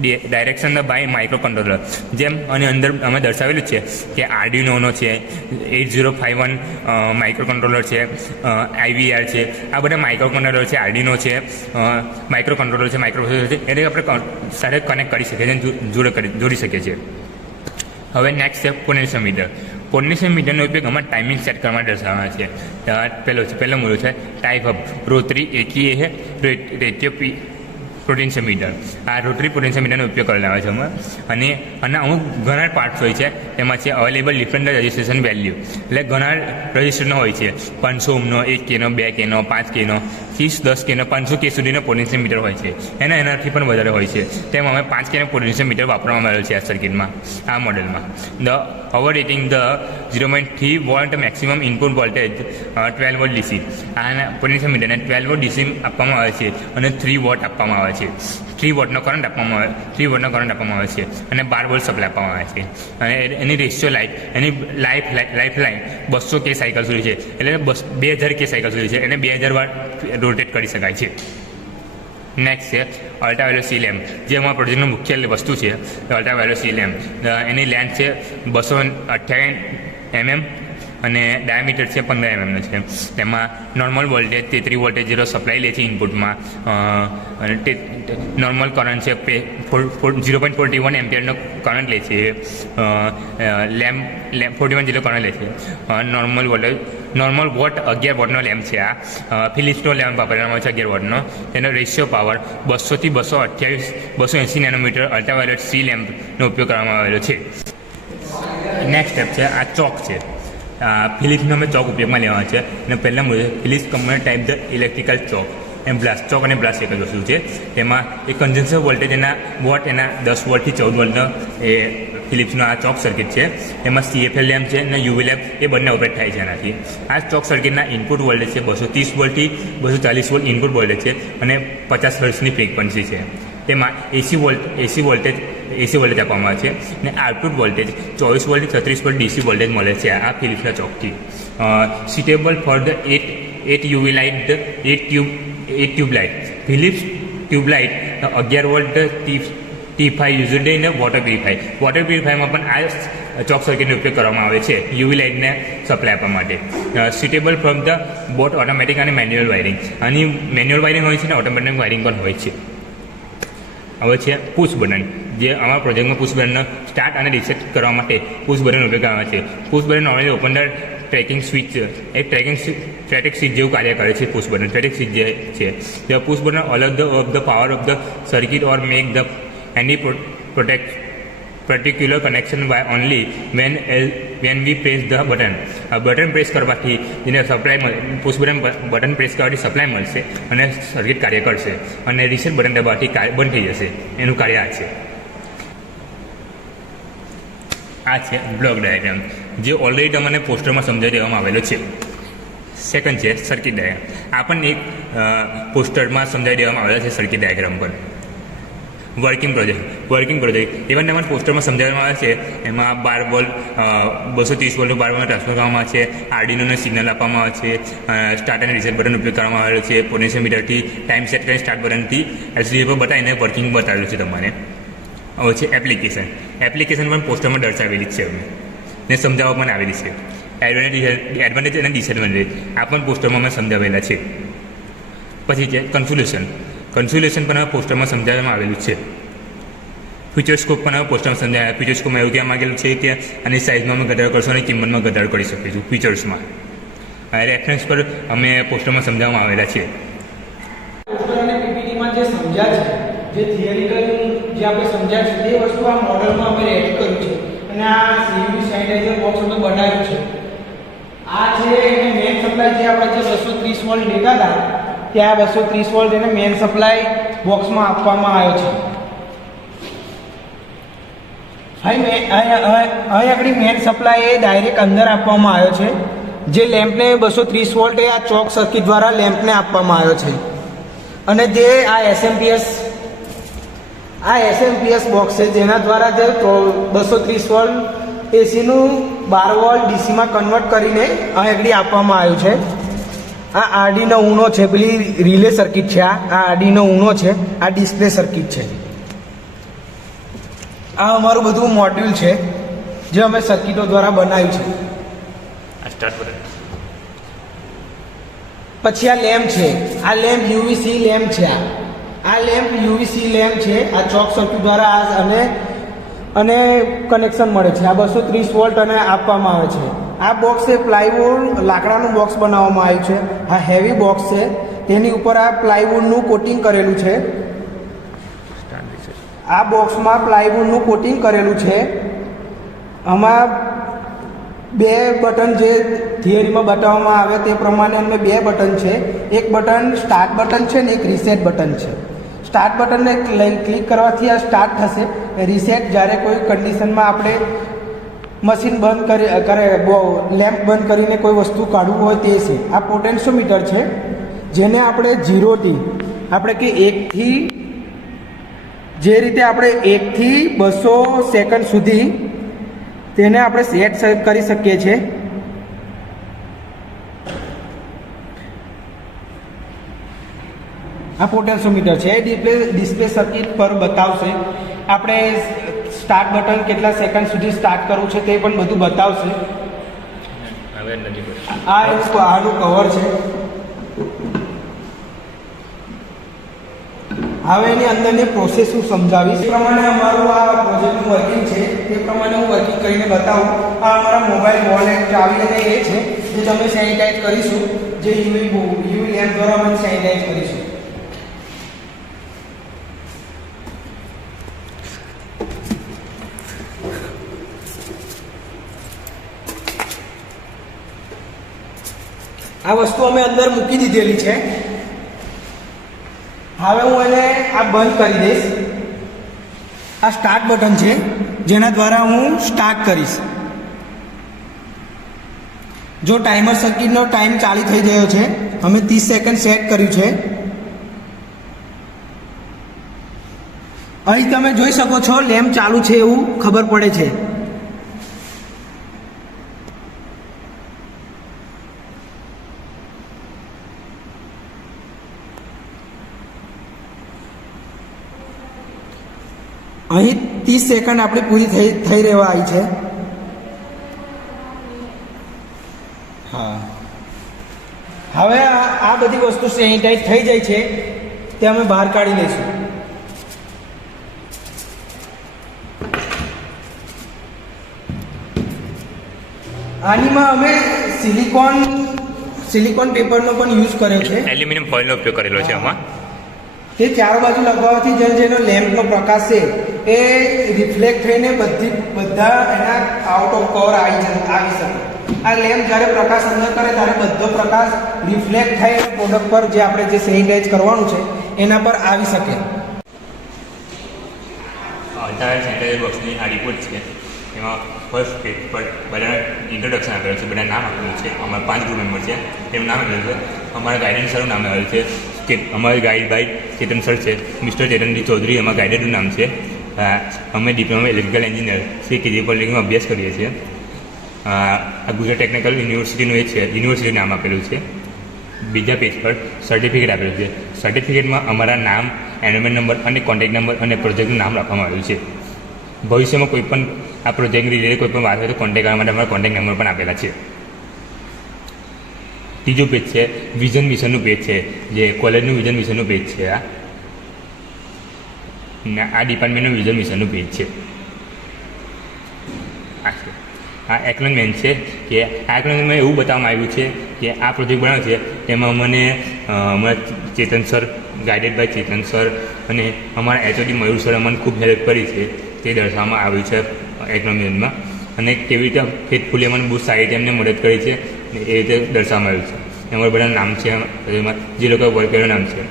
direction by microcontroller. જેમ અને અંદર અમે દર્શાવેલું છે કે આર્ડિનોનો છે, 8051 માઇક્રો કંટ્રોલર છે, IVR છે, આ બધા માઇક્રો કંટ્રોલર છે, આર્ડિનો છે, માઇક્રો કંટ્રોલર છે, માઇક્રો પ્રોસેસર છે, એટલે આપણે સાથે કનેક્ટ કરી શકીએ છીએ, જોડી શકીએ છીએ. હવે નેક્સ્ટ છે પોટેન્શિયલ મીટર. પોટેન્શિયલ મીટરનો ઉપયોગ અમારે ટાઈમિંગ સેટ કરવા માટે દર્શાવવાનો છે. પહેલો મૂળ છે ટાઈપ અપ રોટરી એકી છે રેટિયો પોટેન્શિયલ મીટર. આ રોટરી પોટેન્શિયલ મીટરનો ઉપયોગ કરવામાં આવે છે અમે. અને અમુક ઘણા પાર્ટ્સ હોય છે, તેમાં છે અવેલેબલ ડિફરન્ટ રજિસ્ટ્રેશન વેલ્યુ, એટલે ઘણા રજિસ્ટરનો હોય છે. 500 ઓહ્મનો, 1 Kનો, 2 Kનો, 5 Kનો, 30, 10 Kનો, 500 K સુધીનો પોટેન્શિયલ મીટર હોય છે. એનાથી પણ વધારે હોય છે. તેમ અમે 5 Kનો પોટેન્શિયલ મીટર વાપરવામાં આવેલું છે આ સર્કિટમાં, આ મોડેલમાં. The over rating the 0.3 volt maximum input voltage 12 volt DC. આ પોટેન્શિયલ મીટરને 12 વોલ્ટ ડીસી આપવામાં આવે છે અને 3 વોટ આપવામાં આવે છે. 3 વોટનો કરંટ આપવામાં આવે છે અને 12 વોલ્ટ સપ્લાય આપવામાં આવે છે. અને એની રેશિયો એની લાઈફ લાઈન 200 K સાયકલ સુધી છે, એટલે 2000 K સાયકલ સુધી છે, એને 2000 વાર રોટેટ કરી શકાય છે. નેક્સ્ટ છે અલ્ટ્રાવાયોલેટ સી લેમ્પ, જે અમારા પ્રોજેક્ટનું મુખ્ય વસ્તુ છે. અલ્ટ્રાવાયોલેટ સી લેમ્પ, એની લેન્થ છે 228 mm અને ડાયામીટર છે 15 mm છે. તેમાં નોર્મલ વોલ્ટેજ 33 વોલ્ટેજ જેનો સપ્લાય લે છે ઇનપુટમાં. અને નોર્મલ કરંટ છે 0.41 એમ્પિયરનો કરંટ લે છે. લેમ્પ 41 જેટલો કરંટ લે છે. નોર્મલ વોટ 11 વોટનો લેમ્પ છે. આ ફિલિપ્સનો લેમ્પ વાપરવામાં આવે છે 11 વોટનો. તેનો રેશિયો પાવર 200 થી 280 નેનોમીટર અલ્ટ્રાવાયોલેટ સી લેમ્પનો ઉપયોગ કરવામાં આવેલો છે. નેક્સ્ટ સ્ટેપ છે આ ચોક છે. ફિલિપ્સનો અમે ચોક ઉપયોગમાં લેવાનો છે. અને પહેલાં Philips company type the electrical choke એમ ચોક અને બ્લાસ્ટ એક જ વસ્તુ છે. તેમાં એ કન્ઝન્સર વોલ્ટેજ એના 10 વોલ્ટથી 14 વોલ્ટનો એ ફિલિપ્સનો આ ચોક સર્કિટ છે. એમાં CFL લેમ્પ છે અને UV લેમ્પ એ બંને ઓપરેટ થાય છે એનાથી. આ ચોક સર્કિટના ઇનપુટ વોલ્ટેજ છે 230 વોલ્ટથી 240 વોલ્ટ ઇનપુટ વોલ્ટેજ છે અને 50 હર્ટ્ઝની ફ્રીક્વન્સી છે. તેમાં એસી વોલ્ટેજ આપવામાં આવે છે અને આઉટપુટ વોલ્ટેજ 24 વોલ્ટથી 36 વોલ્ટ DC વોલ્ટેજ મળે છે આ ફિલિપ્સના ચોકથી. Suitable for the 8 UV light 8 tube light. Philips tube light 11 volt T5 યુઝરડે અને વોટર પ્યુરિફાયરમાં પણ આ ચોક સર્કિટનો ઉપયોગ કરવામાં આવે છે UV લાઇટને સપ્લાય આપવા માટે. Suitable from the boat automatic અને મેન્યુઅલ વાયરિંગ. આની મેન્યુઅલ વાયરિંગ હોય છે અને ઓટોમેટિક વાયરિંગ પણ હોય છે. હવે છે પુશ બટન, જે અમારા પ્રોજેક્ટમાં પુશ બટનનો સ્ટાર્ટ અને રિસેટ કરવા માટે પુશ બટન ઉપયોગ આવે છે. Push button normally open the tracking switch, એક ટ્રેટિક સ્વિચ જેવું કાર્ય કરે છે. પુશ બટન ટ્રેટિક સ્વિચ જે છે તે પુશ બટન અલગ the power of the circuit or make the any particular connection by only when we press the button. આ બટન પ્રેસ કરવાથી જેને સપ્લાય પુશ બટન પ્રેસ કરવાથી સપ્લાય મળશે અને સર્કિટ કાર્ય કરશે, અને રીસેટ બટન દબાવવાથી બંધ થઈ જશે. એનું કાર્ય આ છે. આ છે બ્લોક ડાયાગ્રામ, જે ઓલરેડી તમને પોસ્ટરમાં સમજાવી દેવામાં આવેલો છે. સેકન્ડ છે સર્કિટ ડાયાગ્રામ. આ પણ એક પોસ્ટરમાં સમજાવી દેવામાં આવેલો છે સર્કિટ ડાયાગ્રામ પર. વર્કિંગ પ્રોજેક્ટ ઇવન તમને પોસ્ટરમાં સમજાવવામાં આવે છે. એમાં 12 વોલ્ટ 230 વોલ્ટનું 12 વોલ્ટ ટ્રાન્સફર કરવામાં આવે છે. આર્ડિનોને સિગ્નલ આપવામાં આવે છે. સ્ટાર્ટ અને રિસેટ બટન ઉપયોગ કરવામાં આવેલો છે. પોટેન્શિયલ મીટરથી ટાઈમ સેટ કરીને સ્ટાર્ટ બટનથી LCD પર બતાવીને વર્કિંગ બતાવેલું છે તમારે. હવે છે એપ્લિકેશન પણ પોસ્ટરમાં દર્શાવેલી જ છે ને સમજાવવા પણ આવેલી છે. એડવાન્ટેજ અને ડિસએડવાન્ટેજ આ પણ પોસ્ટરમાં અમે સમજાવેલા છે. પછી છે કન્સ્યુલેશન પણ હવે પોસ્ટરમાં સમજાવવામાં આવેલું છે. ફ્યુચરસ્કોપ પણ હવે પોસ્ટરમાં સમજાવ્યા. ફ્યુચરસ્કોપમાં એવું કહેવા માગેલું છે કે આની સાઇઝમાં અમે ઘટાડો કરશું અને કિંમતમાં ઘટાડો કરી શકીશું ફીચર્સમાં. રેફરન્સ પર અમે પોસ્ટરમાં સમજાવવામાં આવેલા છે. પોસ્ટર અને PPTમાં જે સમજ્યા છે, જે થિયરિકલ જે આપણે સમજ્યા છે, તે વસ્તુ આ મોડલમાં અમે રેડી કર્યું છે અને આ CUV સેનિટાઈઝર બોક્સ અમે બનાવ્યું છે. આ છે એને મેઇન સપ્લાય જે આપણે જે 230 વોલ્ટ લેતા હતા ત્યાં 230 વોલ્ટ એને મેઇન સપ્લાય બોક્સમાં આપવામાં આવ્યો છે. અહીં આગળ મેન સપ્લાય એ ડાયરેક્ટ અંદર આપવામાં આવ્યો છે. જે લેમ્પને 230 વોલ્ટ એ આ ચોક સર્કિટ દ્વારા લેમ્પને આપવામાં આવ્યો છે. અને જે આ એસએમપીએસ બોક્સ છે જેના દ્વારા જે 230 વોલ્ટ એસીનું 12 વોલ્ટ ડીસીમાં કન્વર્ટ કરીને અહીં આગળ આપવામાં આવ્યું છે. આ આરડીનો ઊનો છે, પેલી રિલે સર્કિટ છે. આ આરડીનો ઊનો છે, આ ડિસ્પ્લે સર્કિટ છે. આ અમારું બધું મોડ્યુલ છે જે અમે સર્કિટો દ્વારા બનાવ્યું છે. આ સ્ટાર્ટ બટન. પછી આ લેમ્પ છે. આ લેમ્પ યુવીસી લેમ્પ છે. આ લેમ્પ યુવીસી લેમ્પ છે. આ ચોક સર્કિટ દ્વારા અને કનેક્શન મળે છે. આ 230 વોલ્ટ અને આપવામાં આવે છે. આ બોક્સ એ પ્લાયવુડ લાકડાનું બોક્સ બનાવવામાં આવ્યું છે. આ હેવી બોક્સ છે, તેની ઉપર આ પ્લાયવુડનું કોટિંગ કરેલું છે. આ બોક્સમાં પ્લાયવુડનું કોટિંગ કરેલું છે. આમાં 2 બટન જે થિયરીમાં બતાવવામાં આવે તે પ્રમાણે અમે 2 બટન છે. એક બટન સ્ટાર્ટ બટન છે ને એક રીસેટ બટન છે. સ્ટાર્ટ બટનને ક્લિક કરવાથી આ સ્ટાર્ટ થશે. રીસેટ જ્યારે કોઈ કન્ડિશનમાં આપણે મશીન બંધ કરે લેમ્પ બંધ કરીને કોઈ વસ્તુ કાઢવું હોય તે છે. આ પોટેન્શિયોમીટર છે જેને આપણે 0થી આપણે કે 1થી જે રીતે આપણે 1 થી 200 સેકન્ડ સુધી તેને આપણે સેટ કરી શકીએ છીએ. આ પોટેન્શિયોમીટર છે. એ ડિસ્પ્લે સર્કિટ પર બતાવશે. આપણે સ્ટાર્ટ બટન કેટલા સેકન્ડ સુધી સ્ટાર્ટ કરવું છે તે પણ બધું બતાવશે. હવે નથી પડે. આ આનું કવર છે. હવે એની અંદરની પ્રોસેસ હું સમજાવીશ. એ પ્રમાણે અમારું આ પ્રોજેક્ટનું વર્કિંગ છે તે પ્રમાણે હું વર્કિંગ કરીને બતાવું. આ અમારા મોબાઈલ વોલેટ ચાવી અને એ છે જે તમે સેનિટાઈઝ કરીશું. જે યુવી લેમ્પ દ્વારા અમે સેનિટાઈઝ કરીશું. આ વસ્તુ અમે અંદર મૂકી દીધેલી છે. હવે હું એને આ બંધ કરી દઈશ. આ સ્ટાર્ટ બટન છે જેના દ્વારા હું સ્ટાર્ટ કરીશ. જો ટાઈમર સર્કિટનો ટાઈમ ચાલુ થઈ ગયો છે. અમે 30 સેકન્ડ સેટ કર્યું છે. અહીં તમે જોઈ શકો છો લેમ્પ ચાલુ છે એવું ખબર પડે છે. અહીં 30 સેકન્ડ આપણી પૂરી થઈ રહેવા આવી છે. હા, હવે આ બધી વસ્તુ સેનિટાઈઝ થઈ જાય છે તે અમે બહાર કાઢી લઈશું. આનીમાં અમે સિલિકોન પેપરનો પણ યુઝ કર્યો છે. એલ્યુમિનિયમ ફોઇલનો ઉપયોગ કરેલો છે આમાં. તે ચારો બાજુ લગાવવાથી જેનો લેમ્પનો પ્રકાશ છે એ રિફ્લેક્ટ થઈને બધા એના આઉટ ઓફ કવર આવી શકે. આ લેમ્પ જ્યારે પ્રકાશ અંદર કરે ત્યારે બધો પ્રકાશ રિફ્લેક્ટ થાય પ્રોડક્ટ પર જે આપણે જે સેનિટાઈઝ કરવાનું છે એના પર આવી શકે. અત્યારે સેનિટાઈઝર બોક્સની આ રિપોર્ટ છે. એમાં ફર્સ્ટ પેજ પર બધા ઇન્ટ્રોડક્શન આપેલું છે, બધા નામ આપેલું છે. અમારા 5 ગ્રુપ મેમ્બર છે એનું નામ આપેલું છે. અમારા ગાઈડન્સ સરનું નામ આવેલું છે કે અમારી ગાઈડ ચેતન સર છે. મિસ્ટર ચેતનજી ચૌધરી અમારા ગાઈડરનું નામ છે. અમે diploma electrical engineer Shri K J પોલિટેકનિકમાં અભ્યાસ કરીએ છીએ. આ ગુજરાત ટેકનિકલ યુનિવર્સિટીનું એ છે, યુનિવર્સિટી નામ આપેલું છે. બીજા પેજ પર સર્ટિફિકેટ આપેલું છે. સર્ટિફિકેટમાં અમારા નામ, એનરોલમેન્ટ નંબર અને કોન્ટેક્ટ નંબર અને પ્રોજેક્ટનું નામ રાખવામાં આવ્યું છે. ભવિષ્યમાં કોઈ પણ આ પ્રોજેક્ટ રિલેટેડ કોઈ પણ વાત હોય તો કોન્ટેક્ટ કરવા માટે અમારા કોન્ટેક્ટ નંબર પણ આપેલા છે. ત્રીજું પેજ છે વિઝન મિશનનું પેજ છે, જે કોલેજનું વિઝન મિશનનું પેજ છે. આ ડિપાર્ટમેન્ટનું વિઝન મિશનનું પેજ છે. આ એક્નોલેજમેન્ટ છે કે આ એક્નોલેજમેન્ટમાં એવું બતાવવામાં આવ્યું છે કે આ પ્રોજેક્ટ બનાવ્યો છે તેમાં મને Chetan sir, guided by Chetan sir અને અમારા એચઓડી મયુર સર અમને ખૂબ હેલ્પ કરી છે તે દર્શાવવામાં આવ્યું છે એક્નોલેજમેન્ટમાં. અને કેવી રીતે ફેથફુલી અમને બહુ સારી રીતે એમને મદદ કરી છે એ રીતે દર્શાવવામાં આવ્યું છે. અમારા બધા નામ છે, જે લોકો વર્ક કરેલું નામ છે.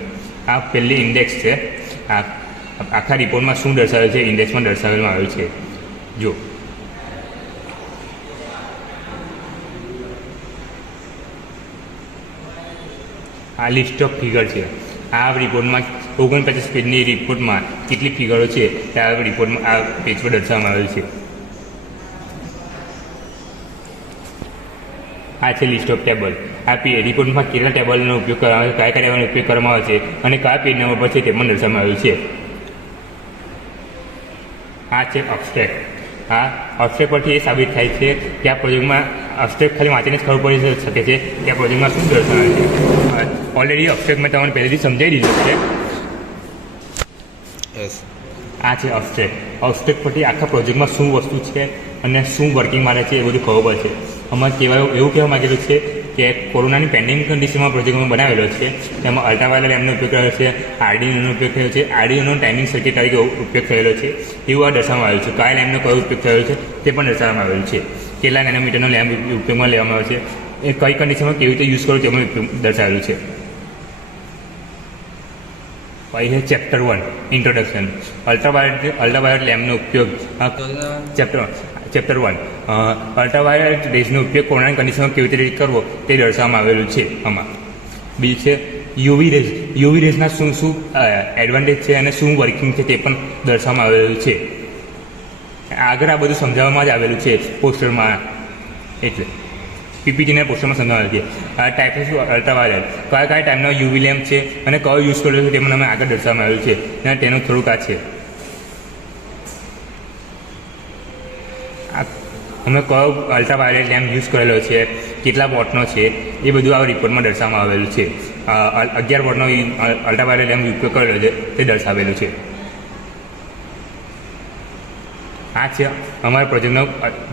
આ પહેલી ઇન્ડેક્સ છે આ આખા રિપોર્ટમાં શું દર્શાવેલ છે, ઇન્ડેક્સમાં દર્શાવવામાં આવ્યું છે. જો આ લિસ્ટ ઓફ ફિગર છે. આ રિપોર્ટમાં 49 પેજની રિપોર્ટમાં કેટલી ફિગરો છે તે આ રિપોર્ટમાં આ પેજ પર દર્શાવવામાં આવેલ છે. આ છે લિસ્ટ ઓફ ટેબલ. આ રિપોર્ટમાં કેટલા ટેબલનો ઉપયોગ કરવામાં આવે છે, કયા ટેબલનો ઉપયોગ કરવામાં આવે છે અને કયા પેજ નંબર પર છે તે પણ દર્શાવવામાં આવ્યું છે. આ છે અબ્સ્ટ્રેક્ટ. આ અબ્સ્ટ્રેક્ટ પરથી એ સાબિત થાય છે કે આ પ્રોજેક્ટમાં અબ્સ્ટ્રેક્ટ ખાલી વાંચીને જ ખબર પડી શકે છે કે આ પ્રોજેક્ટમાં શું દર્શાવે છે. ઓલરેડી અબ્સ્ટ્રેક્ટ મેં તમને પહેલેથી સમજાવી દીધું છે. આ છે અબ્સ્ટ્રેક્ટ. અબ્સ્ટ્રેક્ટ પરથી આખા પ્રોજેક્ટમાં શું વસ્તુ છે અને શું વર્કિંગ માટે છે એ બધું ખબર પડે છે. અમારે એવું કહેવા માગેલું છે કે કોરોનાની પેન્ડિંગ કન્ડિશનમાં પ્રોજેક્ટમાં બનાવેલો છે. તેમાં અલ્ટ્રાવાયોલેટ લેમ્પનો ઉપયોગ કરેલો છે, આરડીનોનો ઉપયોગ થયો છે, આરડીનોનો ટાઈમિંગ સર્કિટ તરીકે ઉપયોગ થયેલો છે એવું આ દર્શાવવામાં આવ્યું છે. કયા લેમ્પનો કયો ઉપયોગ થયેલો છે તે પણ દર્શાવવામાં આવેલું છે. કેટલા નેનોમીટરનો લેમ્પ ઉપયોગમાં લેવામાં આવે છે, એ કઈ કન્ડિશનમાં કેવી રીતે યુઝ કરો તે પણ દર્શાવેલું છે. પછી છે ચેપ્ટર 1 ઇન્ટ્રોડક્શન. અલ્ટ્રાવાયોલેટ લેમ્પનો ઉપયોગ. ચેપ્ટર 1 અલ્ટ્રાવાયોલેટ રેઝનો ઉપયોગ કોરોનાની કન્ડિશનમાં કેવી રીતે કરવો તે દર્શાવવામાં આવેલું છે. આમાં બીજું છે યુવી રેઝ. યુવી રેઝના શું શું એડવાન્ટેજ છે અને શું વર્કિંગ છે તે પણ દર્શાવવામાં આવેલું છે. આગળ આ બધું સમજાવવામાં જ આવેલું છે પોસ્ટરમાં, એટલે પીપીટીના પોસ્ટરમાં સમજાવવામાં છે. આ ટાઈપ ઓફ અલ્ટ્રાવાયોલેટ, કયા ટાઈપનો યુવી લેમ્પ છે અને કયો યુઝ કરેલો છે તે પણ અમે આગળ દર્શાવવામાં આવ્યું છે અને તેનું થોડુંક આ છે. અમે કયો અલ્ટ્રાવાયોલેટ લેમ્પ યુઝ કરેલો છે, કેટલા વોટનો છે એ બધું આ રિપોર્ટમાં દર્શાવવામાં આવેલું છે. 11 વોટનો અલ્ટ્રાવાયોલેટ લેમ્પ ઉપયોગ કરેલો છે તે દર્શાવેલું છે. આ છે અમારા પ્રોજેક્ટનો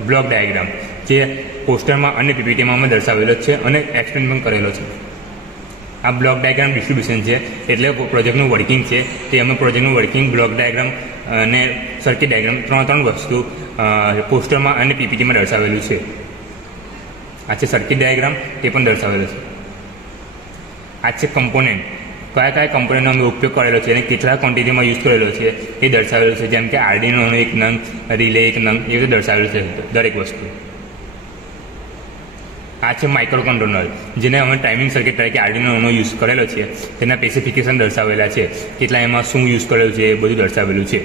બ્લોક ડાયાગ્રામ, જે પોસ્ટરમાં અને પીપીટીમાં અમે દર્શાવેલો છે અને એક્સપ્લેન પણ કરેલો છે. આ બ્લોક ડાયાગ્રામ ડિસ્ટ્રીબ્યુશન છે, એટલે પ્રોજેક્ટનું વર્કિંગ છે તે અમે પ્રોજેક્ટનું વર્કિંગ બ્લોક ડાયાગ્રામ અને સર્કિટ ડાયાગ્રામ ત્રણ વસ્તુ પોસ્ટરમાં અને પીપીટીમાં દર્શાવેલું છે. આ છે સર્કિટ ડાયાગ્રામ, તે પણ દર્શાવેલું છે. આ છે કમ્પોનન્ટ, કયા કમ્પોનન્ટનો અમે ઉપયોગ કરેલો છે અને કેટલા ક્વોન્ટિટીમાં યુઝ કરેલો છે એ દર્શાવેલું છે. જેમ કે આરડીનોનો એક નંગ, રિલે એક નંગ, એ બધું દર્શાવેલું છે દરેક વસ્તુ. આ છે માઇક્રો કંટ્રોલર, જેને અમે ટાઈમિંગ સર્કિટ તરીકે આરડીનોનો યુઝ કરેલો છે. તેના સ્પેસિફિકેશન દર્શાવેલા છે, કેટલા એમાં શું યુઝ કરેલું છે એ બધું દર્શાવેલું છે.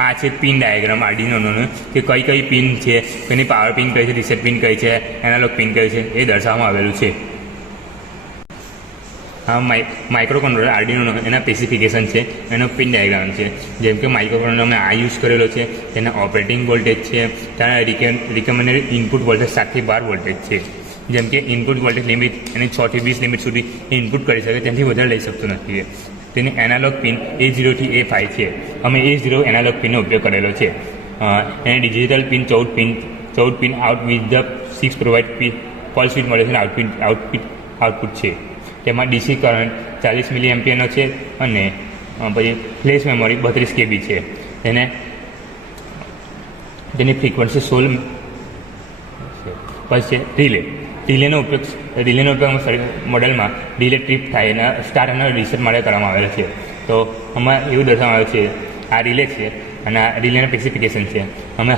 આ છે પિન ડાયાગ્રામ આરડીનોનો, કે કઈ પિન છે, એની પાવર પિન કઈ છે, રીસેટ પિન કઈ છે, એનાલોગ પિન કઈ છે એ દર્શાવવામાં આવેલું છે. આ માઇક્રો કંટ્રોલર આરડીનોનો એના સ્પેસિફિકેશન છે, એનો પિન ડાયાગ્રામ છે. જેમ કે માઇક્રો કંટ્રોલર અમે આ યુઝ કરેલો છે, તેના ઓપરેટિંગ વોલ્ટેજ છે, તેના રિકમેન્ડેડ ઇનપુટ વોલ્ટેજ 7 થી 12 વોલ્ટેજ છે. જેમ કે ઇનપુટ વોલ્ટેજ લિમિટ એને 6 થી 20 લિમિટ સુધી ઇનપુટ કરી શકે, તેનાથી વધારે લઈ શકતો નથી. તેની એનાલોગ પિન A0 થી A5 છે. અમે A0 એનાલોગ પિનનો ઉપયોગ કરેલો છે. એને digital pin 14 pin out with the 6 provide pulse with મળે છે, આઉટપુટ છે. તેમાં ડીસી કરંટ 40 મિલી એમ્પિયરનો છે અને પછી ફ્લેશ મેમરી 32 KB છે. તેની ફ્રીક્વન્સી 16. પછી છે રિલેનો ઉપયોગ મોડેલમાં રિલે ટ્રીપ થાય અને સ્ટાર્ટ અને રીસેટ માટે કરવામાં આવેલો છે. તો આમાં એવું દર્શાવવામાં આવે છે, આ રિલે છે અને આ રિલેના સ્પેસિફિકેશન છે. અમે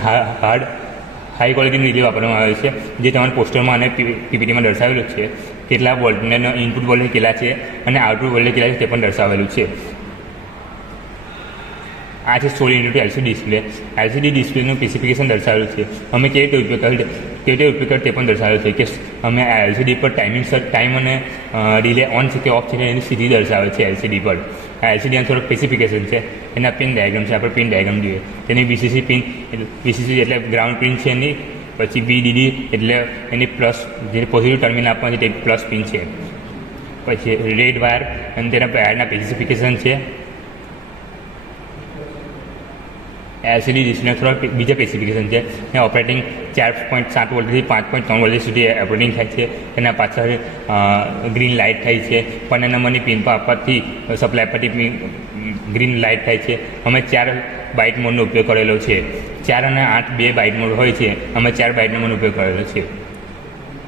હાઈ ક્વોલિટીનું રિલે વાપરવામાં આવે છે, જે તમારા પોસ્ટરમાં અને પીપીટીમાં દર્શાવેલું છે. કેટલા વોલ્ટનો ઇનપુટ વોલ્ટેજ કેટલા છે અને આઉટપુટ વોલ્ટેજ કેટલા છે તે પણ દર્શાવેલું છે. આ છે 16:2 LCD ડિસ્પ્લે. LCD ડિસ્પ્લેનું સ્પેસિફિકેશન દર્શાવેલું છે. અમે કેવી રીતે ઉપયોગ કરે તે પણ દર્શાવેલું છે, કે અમે આ LCD પર ટાઈમ અને રિલે ઓન છે કે ઓફ છે એની સીધી દર્શાવે છે LCD પર. આ LCD થોડો સ્પેસિફિકેશન છે, એના પિન ડાયાગ્રામ છે. આપણે પિન ડાયાગ્રામ જોઈએ, તેની VCC એટલે ગ્રાઉન્ડ પિન છે એની. પછી VDD એટલે એની પ્લસ, જે પોઝિટિવ ટર્મિનલ આપવાનું છે તે પ્લસ પિન છે. પછી રેડ વાયર અને તેના વાયરના સ્પેસિફિકેશન છે. LCD ડિસ્પ્લે થોડા બીજા સ્પેસિફિકેશન છે. એ ઓપરેટિંગ 4.7 વોલ્ટથી 5.3 વોલ્ટ સુધી ઓપરેટિંગ થાય છે. તેના પાછળ ગ્રીન લાઇટ થાય છે. 15 નંબરની પિન પર આપવાથી સપ્લાય પરથી ગ્રીન લાઇટ થાય છે. અમે 4 બાઇટ મોડનો ઉપયોગ કરેલો છે. 4 અને 8 2 બાઇટ મોડ હોય છે. અમે 4 બાઇટ મોડનો ઉપયોગ કરેલો છે.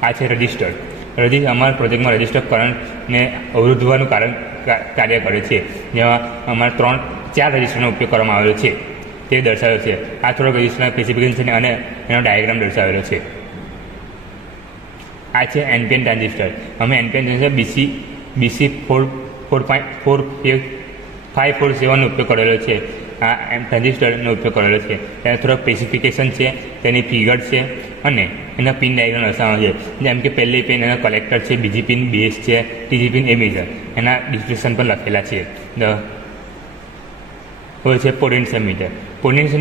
આ છે રજિસ્ટર. અમારા પ્રોજેક્ટમાં રજિસ્ટર કરંટને અવરોધવાનું કાર્ય કરે છે, જેમાં અમારા 4 રજિસ્ટરનો ઉપયોગ કરવામાં આવેલો છે તે દર્શાવેલો છે. આ થોડોક રજિસ્ટરના સ્પેસિફિકેશન અને એનો ડાયાગ્રામ દર્શાવેલો છે. આ છે NPN ટ્રાન્ઝિસ્ટર. અમે NPN ટ્રાન્ઝિસ્ટર BC 547નો ઉપયોગ કરેલો છે. આ ટ્રાન્ઝિસ્ટરનો ઉપયોગ કરેલો છે. તેના થોડાક સ્પેસિફિકેશન છે, તેની ફિગર છે અને એના પિન ડાયાગ્રામ દર્શાવવાનો છે. જેમ કે પહેલી પિન એના કલેક્ટર છે, બીજી પિન બેઝ છે, ત્રીજી પિન એમિટર. એના ડિસ્ક્રિપ્શન પણ લખેલા છે. હવે છે પોટેન્શિયલ મીટર. પોટેન્શિયલ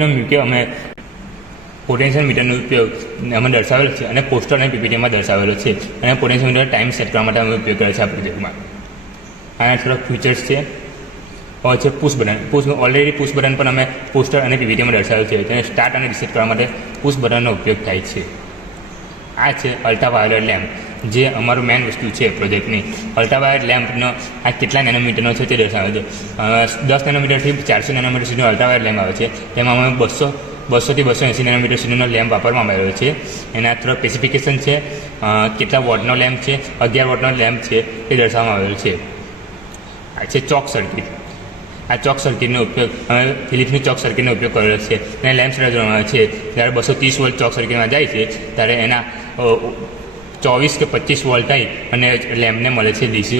મીટરનો ઉપયોગ અમે દર્શાવેલો છે અને પોસ્ટર અને PPTમાં દર્શાવેલો છે. અને પોટેન્શિયલ મીટર ટાઈમ સેટ કરવા માટે અમે ઉપયોગ કર્યો છે આ પ્રોજેક્ટમાં. આના થોડાક ફીચર્સ છે. હવે છે push button. Already push button પણ અમે પોસ્ટર અને PPTમાં દર્શાવેલું છે. તેને સ્ટાર્ટ અને રિસેટ કરવા માટે પુશ બટનનો ઉપયોગ થાય છે. આ છે અલ્ટ્રાવાયોલેટ લેમ્પ, જે અમારું મેઇન વસ્તુ છે પ્રોજેક્ટની. અલ્ટ્રાવાયોલેટ લેમ્પનો આ કેટલા નેનોમીટરનો છે તે દર્શાવે છે. 10 નેનોમીટરથી 400 નેનોમીટર સુધીનો અલ્ટ્રાવાયોલેટ લેમ્પ આવે છે. તેમાં અમે 200થી 280 નેનોમીટર સુધીનો લેમ્પ વાપરવામાં આવ્યો છે. એના થોડા સ્પેસિફિકેશન છે, કેટલા વોટનો લેમ્પ છે, 11 વોટનો લેમ્પ છે તે દર્શાવવામાં આવેલો છે. આ છે ચોક સર્કિટ. આ ચોક સર્કિટનો ઉપયોગ અમે ફિલિપ્સની ચોક સર્કિટનો ઉપયોગ કરેલો છે. અને લેમ્પ સેટ કરવામાં આવે છે. જ્યારે 230 વોલ્ટ ચોક સર્કિટમાં જાય છે ત્યારે એના 24 કે 25 વોલ્ટ આવી અને લેમ્પને મળે છે, DC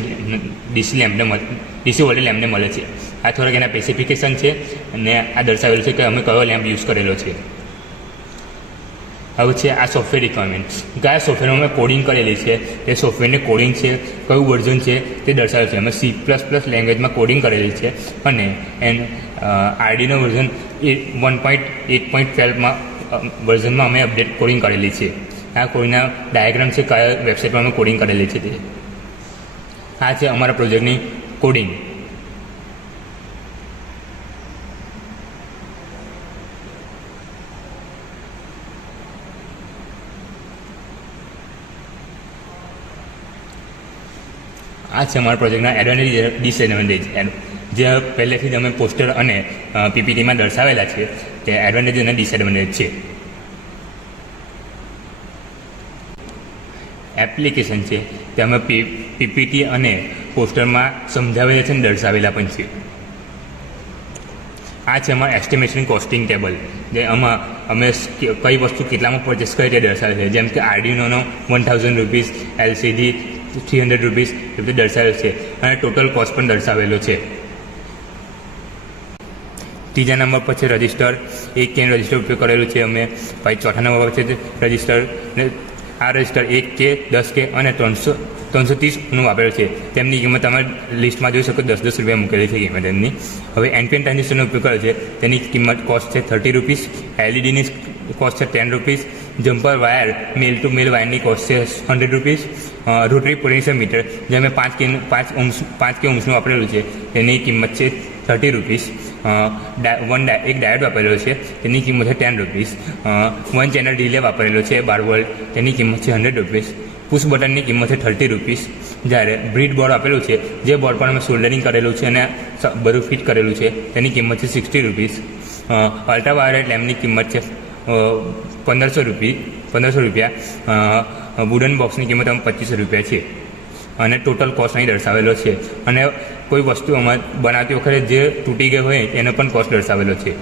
વોલ્ટેજ લેમ્પને મળે છે. આ થોડાક એના સ્પેસિફિકેશન છે અને આ દર્શાવેલું છે કે અમે કયો લેમ્પ યુઝ કરેલો છે. હવે છે આ સોફ્ટવેર રિક્વાયરમેન્ટ. કયા સોફ્ટવેરમાં અમે કોડિંગ કરેલી છે, તે સોફ્ટવેરની કોડિંગ છે, કયું વર્ઝન છે તે દર્શાવેલું છે. અમે C++ લેંગ્વેજમાં કોડિંગ કરેલી છે અને આરડીનો વર્ઝન 1.8.12માં વર્ઝનમાં અમે અપડેટ કોડિંગ કરેલી છે. આ કોડિંગના ડાયાગ્રામ છે, કયા વેબસાઇટમાં અમે કોડિંગ કરેલી છે તે. આ છે અમારા પ્રોજેક્ટની કોડિંગ. આ છે અમારા પ્રોજેક્ટના એડવાન્ટેજ ડિસએડવાન્ટેજ, જે પહેલેથી જ અમે પોસ્ટર અને PPTમાં દર્શાવેલા છે તે એડવાન્ટેજ અને ડિસએડવાન્ટેજ છે. એપ્લિકેશન છે તે અમે PPT અને પોસ્ટરમાં સમજાવેલા છે અને દર્શાવેલા પણ છે. આ છે અમારા એસ્ટિમેશન કોસ્ટિંગ ટેબલ, જે આમાં અમે કઈ વસ્તુ કેટલામાં પરચેસ કરી તે દર્શાવે છે. જેમ કે આર્ડિનોનો 1000 રૂપીસ, LCD 300 રૂપીસ એ બધું દર્શાવેલું છે અને ટોટલ કોસ્ટ પણ દર્શાવેલો છે. ત્રીજા નંબર પર છે રજિસ્ટર. 1 કે રજિસ્ટર ઉપયોગ કરેલું છે અમે. પછી ચોથા નંબર પર છે રજિસ્ટર. આ રજિસ્ટર 1 કે 10 કે અને 330નું વાપરેલું છે. તેમની કિંમત તમે લિસ્ટમાં જોઈ શકો, 10-10 રૂપિયા મૂકેલી છે કિંમત એમની. હવે NPN ટ્રાન્ઝિસ્ટરનો ઉપયોગ કર્યો છે, તેની કિંમત કોસ્ટ છે 30 રૂપીસ. LEDની કોસ્ટ છે 10 રૂપીસ. જમ્પર વાયર મેલ ટુ મેલ વાયરની કોસ્ટ છે 100 રૂપીસ. રોટરી પોટેન્શિયલ મીટર, જે અમે 5 કે ઓહ્મ્સનું વાપરેલું છે, તેની કિંમત છે 30 રૂપીસ. એક ડાયોડ વાપરેલો છે, તેની કિંમત છે 10 રૂપીસ. 1 ચેનલ રિલે વાપરેલો છે 12 વોલ્ટ, તેની કિંમત છે 100 રૂપીસ. પુશ બટનની કિંમત છે 30 રૂપીસ. જ્યારે બ્રિડ બોર્ડ આપેલું છે, જે બોર્ડ પર અમે સોલ્ડરિંગ કરેલું છે અને બધું ફિટ કરેલું છે, તેની કિંમત છે 60 રૂપીસ. અલ્ટ્રાવાયોલેટ લેમ્પની કિંમત છે 1500 રૂપિયા. વુડન બોક્સની કિંમત 2500 રૂપિયા છે. અને ટોટલ કોસ્ટ અહીં દર્શાવેલો છે. અને કોઈ વસ્તુ અમારે બનાવતી વખતે જે તૂટી ગઈ હોય એનો પણ કોસ્ટ દર્શાવેલો છે.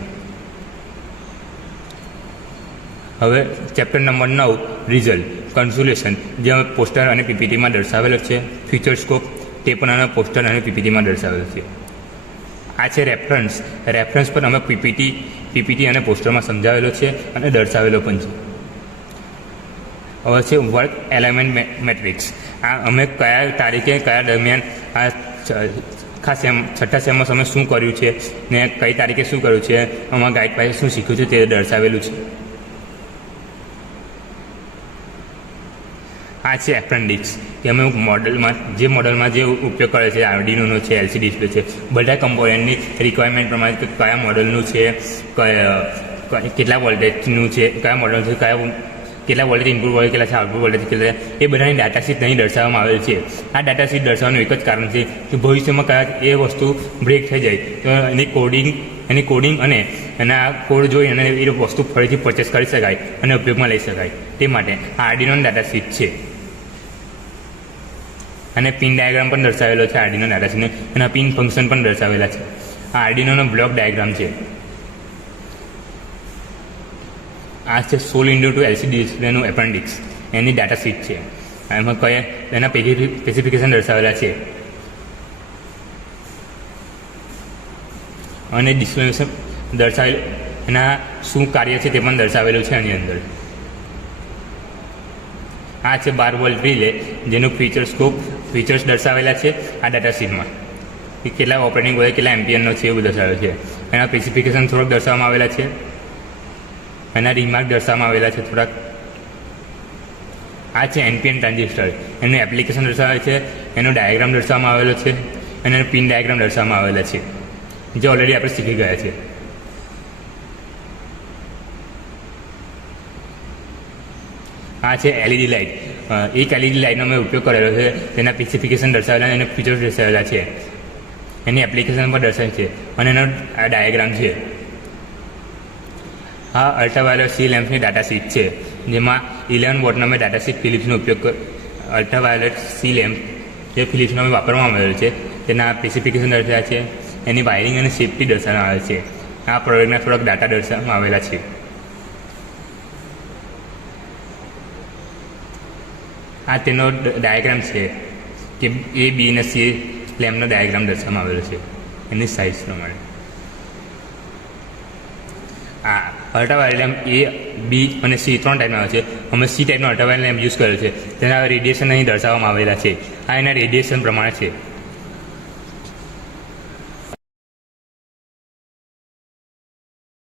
હવે ચેપ્ટર નંબર 9 રિઝલ્ટ કન્સોલ્યુશન, જે પોસ્ટર અને PPTમાં દર્શાવેલો છે. ફ્યુચર સ્કોપ તે પણ અમે પોસ્ટર અને PPTમાં દર્શાવેલો છે. આ છે રેફરન્સ. રેફરન્સ પણ અમે PPT અને પોસ્ટરમાં સમજાવેલો છે અને દર્શાવેલો પણ છે. હવે છે વર્ક એલાઇનમેન્ટ મેટ્રિક્સ. આ અમે કયા તારીખે કયા દરમિયાન આ છઠ્ઠા સેમમાં અમે શું કર્યું છે ને કઈ તારીખે શું કર્યું છે, અમારા ગાઈડ પાસે શું શીખ્યું છે તે દર્શાવેલું છે. આ છે એપ્રેન્ડિક્સ, કે અમે મોડલમાં જે ઉપયોગ કરે છે, આર્ડિનોનો છે, LCD ડિસ્પ્લે છે, બધા કમ્પોનન્ટની રિક્વાયરમેન્ટ પ્રમાણે કે કયા મોડલનું છે, કેટલા વોલ્ટેજનું છે, કયા મોડલ છે, કેટલા વોલ્ટેજ ઇનપુટ વોલ્ટેજ કેટલા છે, આઉટપુટ વોલ્ટેજ કેટલા છે, એ બધાની ડાટાશીટ અહીં દર્શાવવામાં આવેલ છે. આ ડાટાશીટ દર્શાવવાનું એક જ કારણ છે કે ભવિષ્યમાં કયા એ વસ્તુ બ્રેક થઈ જાય તો એની કોડિંગ અને એના કોડ જોઈ અને એ વસ્તુ ફરીથી પરચેસ કરી શકાય અને ઉપયોગમાં લઈ શકાય, તે માટે આ આર્ડિનોની ડાટાશીટ છે. અને પિન ડાયાગ્રામ પણ દર્શાવેલો છે આર્ડિનો દાટાશીટને, એના પિન ફંક્શન પણ દર્શાવેલા છે. આ આર્ડિનોનો બ્લોક ડાયાગ્રામ છે. આ છે 16 ઇન્ટુ 2 એલસીડી ડિસ્પ્લેનું એપેન્ડિક્સ, એની ડાટા શીટ છે. એમાં કયા એના સ્પેસિફિકેશન દર્શાવેલા છે અને ડિસ્પ્લે દર્શાવેલ એના શું કાર્ય છે તે પણ દર્શાવેલું છે આની અંદર. આ છે 12 વોલ્ટ રિલે, જેનું ફીચર્સ દર્શાવેલા છે આ ડાટા શીટમાં, કે કેટલા ઓપરેટિંગ હોય, કેટલા એમ્પિયરનો છે એવું દર્શાવે છે. એના સ્પેસિફિકેશન થોડાક દર્શાવવામાં આવેલા છે, એના રિમાર્ક દર્શાવવામાં આવેલા છે થોડાક. આ છે એનપીએન ટ્રાન્ઝિસ્ટર, એનું એપ્લિકેશન દર્શાવે છે, એનો ડાયાગ્રામ દર્શાવવામાં આવેલો છે અને એનો પિન ડાયાગ્રામ દર્શાવવામાં આવેલા છે, જે ઓલરેડી આપણે શીખી ગયા છે. આ છે એલઈડી લાઇટ. એક એલઈડી લાઇટનો મેં ઉપયોગ કરેલો છે, તેના સ્પેસિફિકેશન દર્શાવેલા, એના ફીચર્સ દર્શાવેલા છે, એની એપ્લિકેશન પણ દર્શાવે છે અને એનો આ ડાયાગ્રામ છે. આ અલ્ટ્રાવાયોલેટ સી લેમ્પની ડાટા શીટ છે, જેમાં 11 વોટનો મેં ડાટા શીટ ફિલિપ્સનો ઉપયોગ અલ્ટ્રાવાયોલેટ સી લેમ્પ જે ફિલિપ્સનો મેં વાપરવામાં આવેલો છે, તેના સ્પેસિફિકેશન દર્શાવ્યા છે, એની વાયરિંગ અને સેફ્ટી દર્શાવવામાં આવે છે. આ પ્રોડક્ટના થોડાક ડાટા દર્શાવવામાં આવેલા છે. આ તેનો ડાયાગ્રામ છે કે એ બી અને સી લેમ્પનો ડાયાગ્રામ દર્શાવવામાં આવેલો છે એની સાઇઝ પ્રમાણે. આ અલ્ટ્રાવાયોલેટ લેમ્પ એ, બી અને સી 3 ટાઈપના આવે છે. અમે સી ટાઈપનો અલ્ટ્રાવાયોલેટ લેમ્પ યુઝ કરેલો છે, તેના રેડિયેશન અહીં દર્શાવવામાં આવેલા છે. આ એના રેડિયેશન પ્રમાણે છે.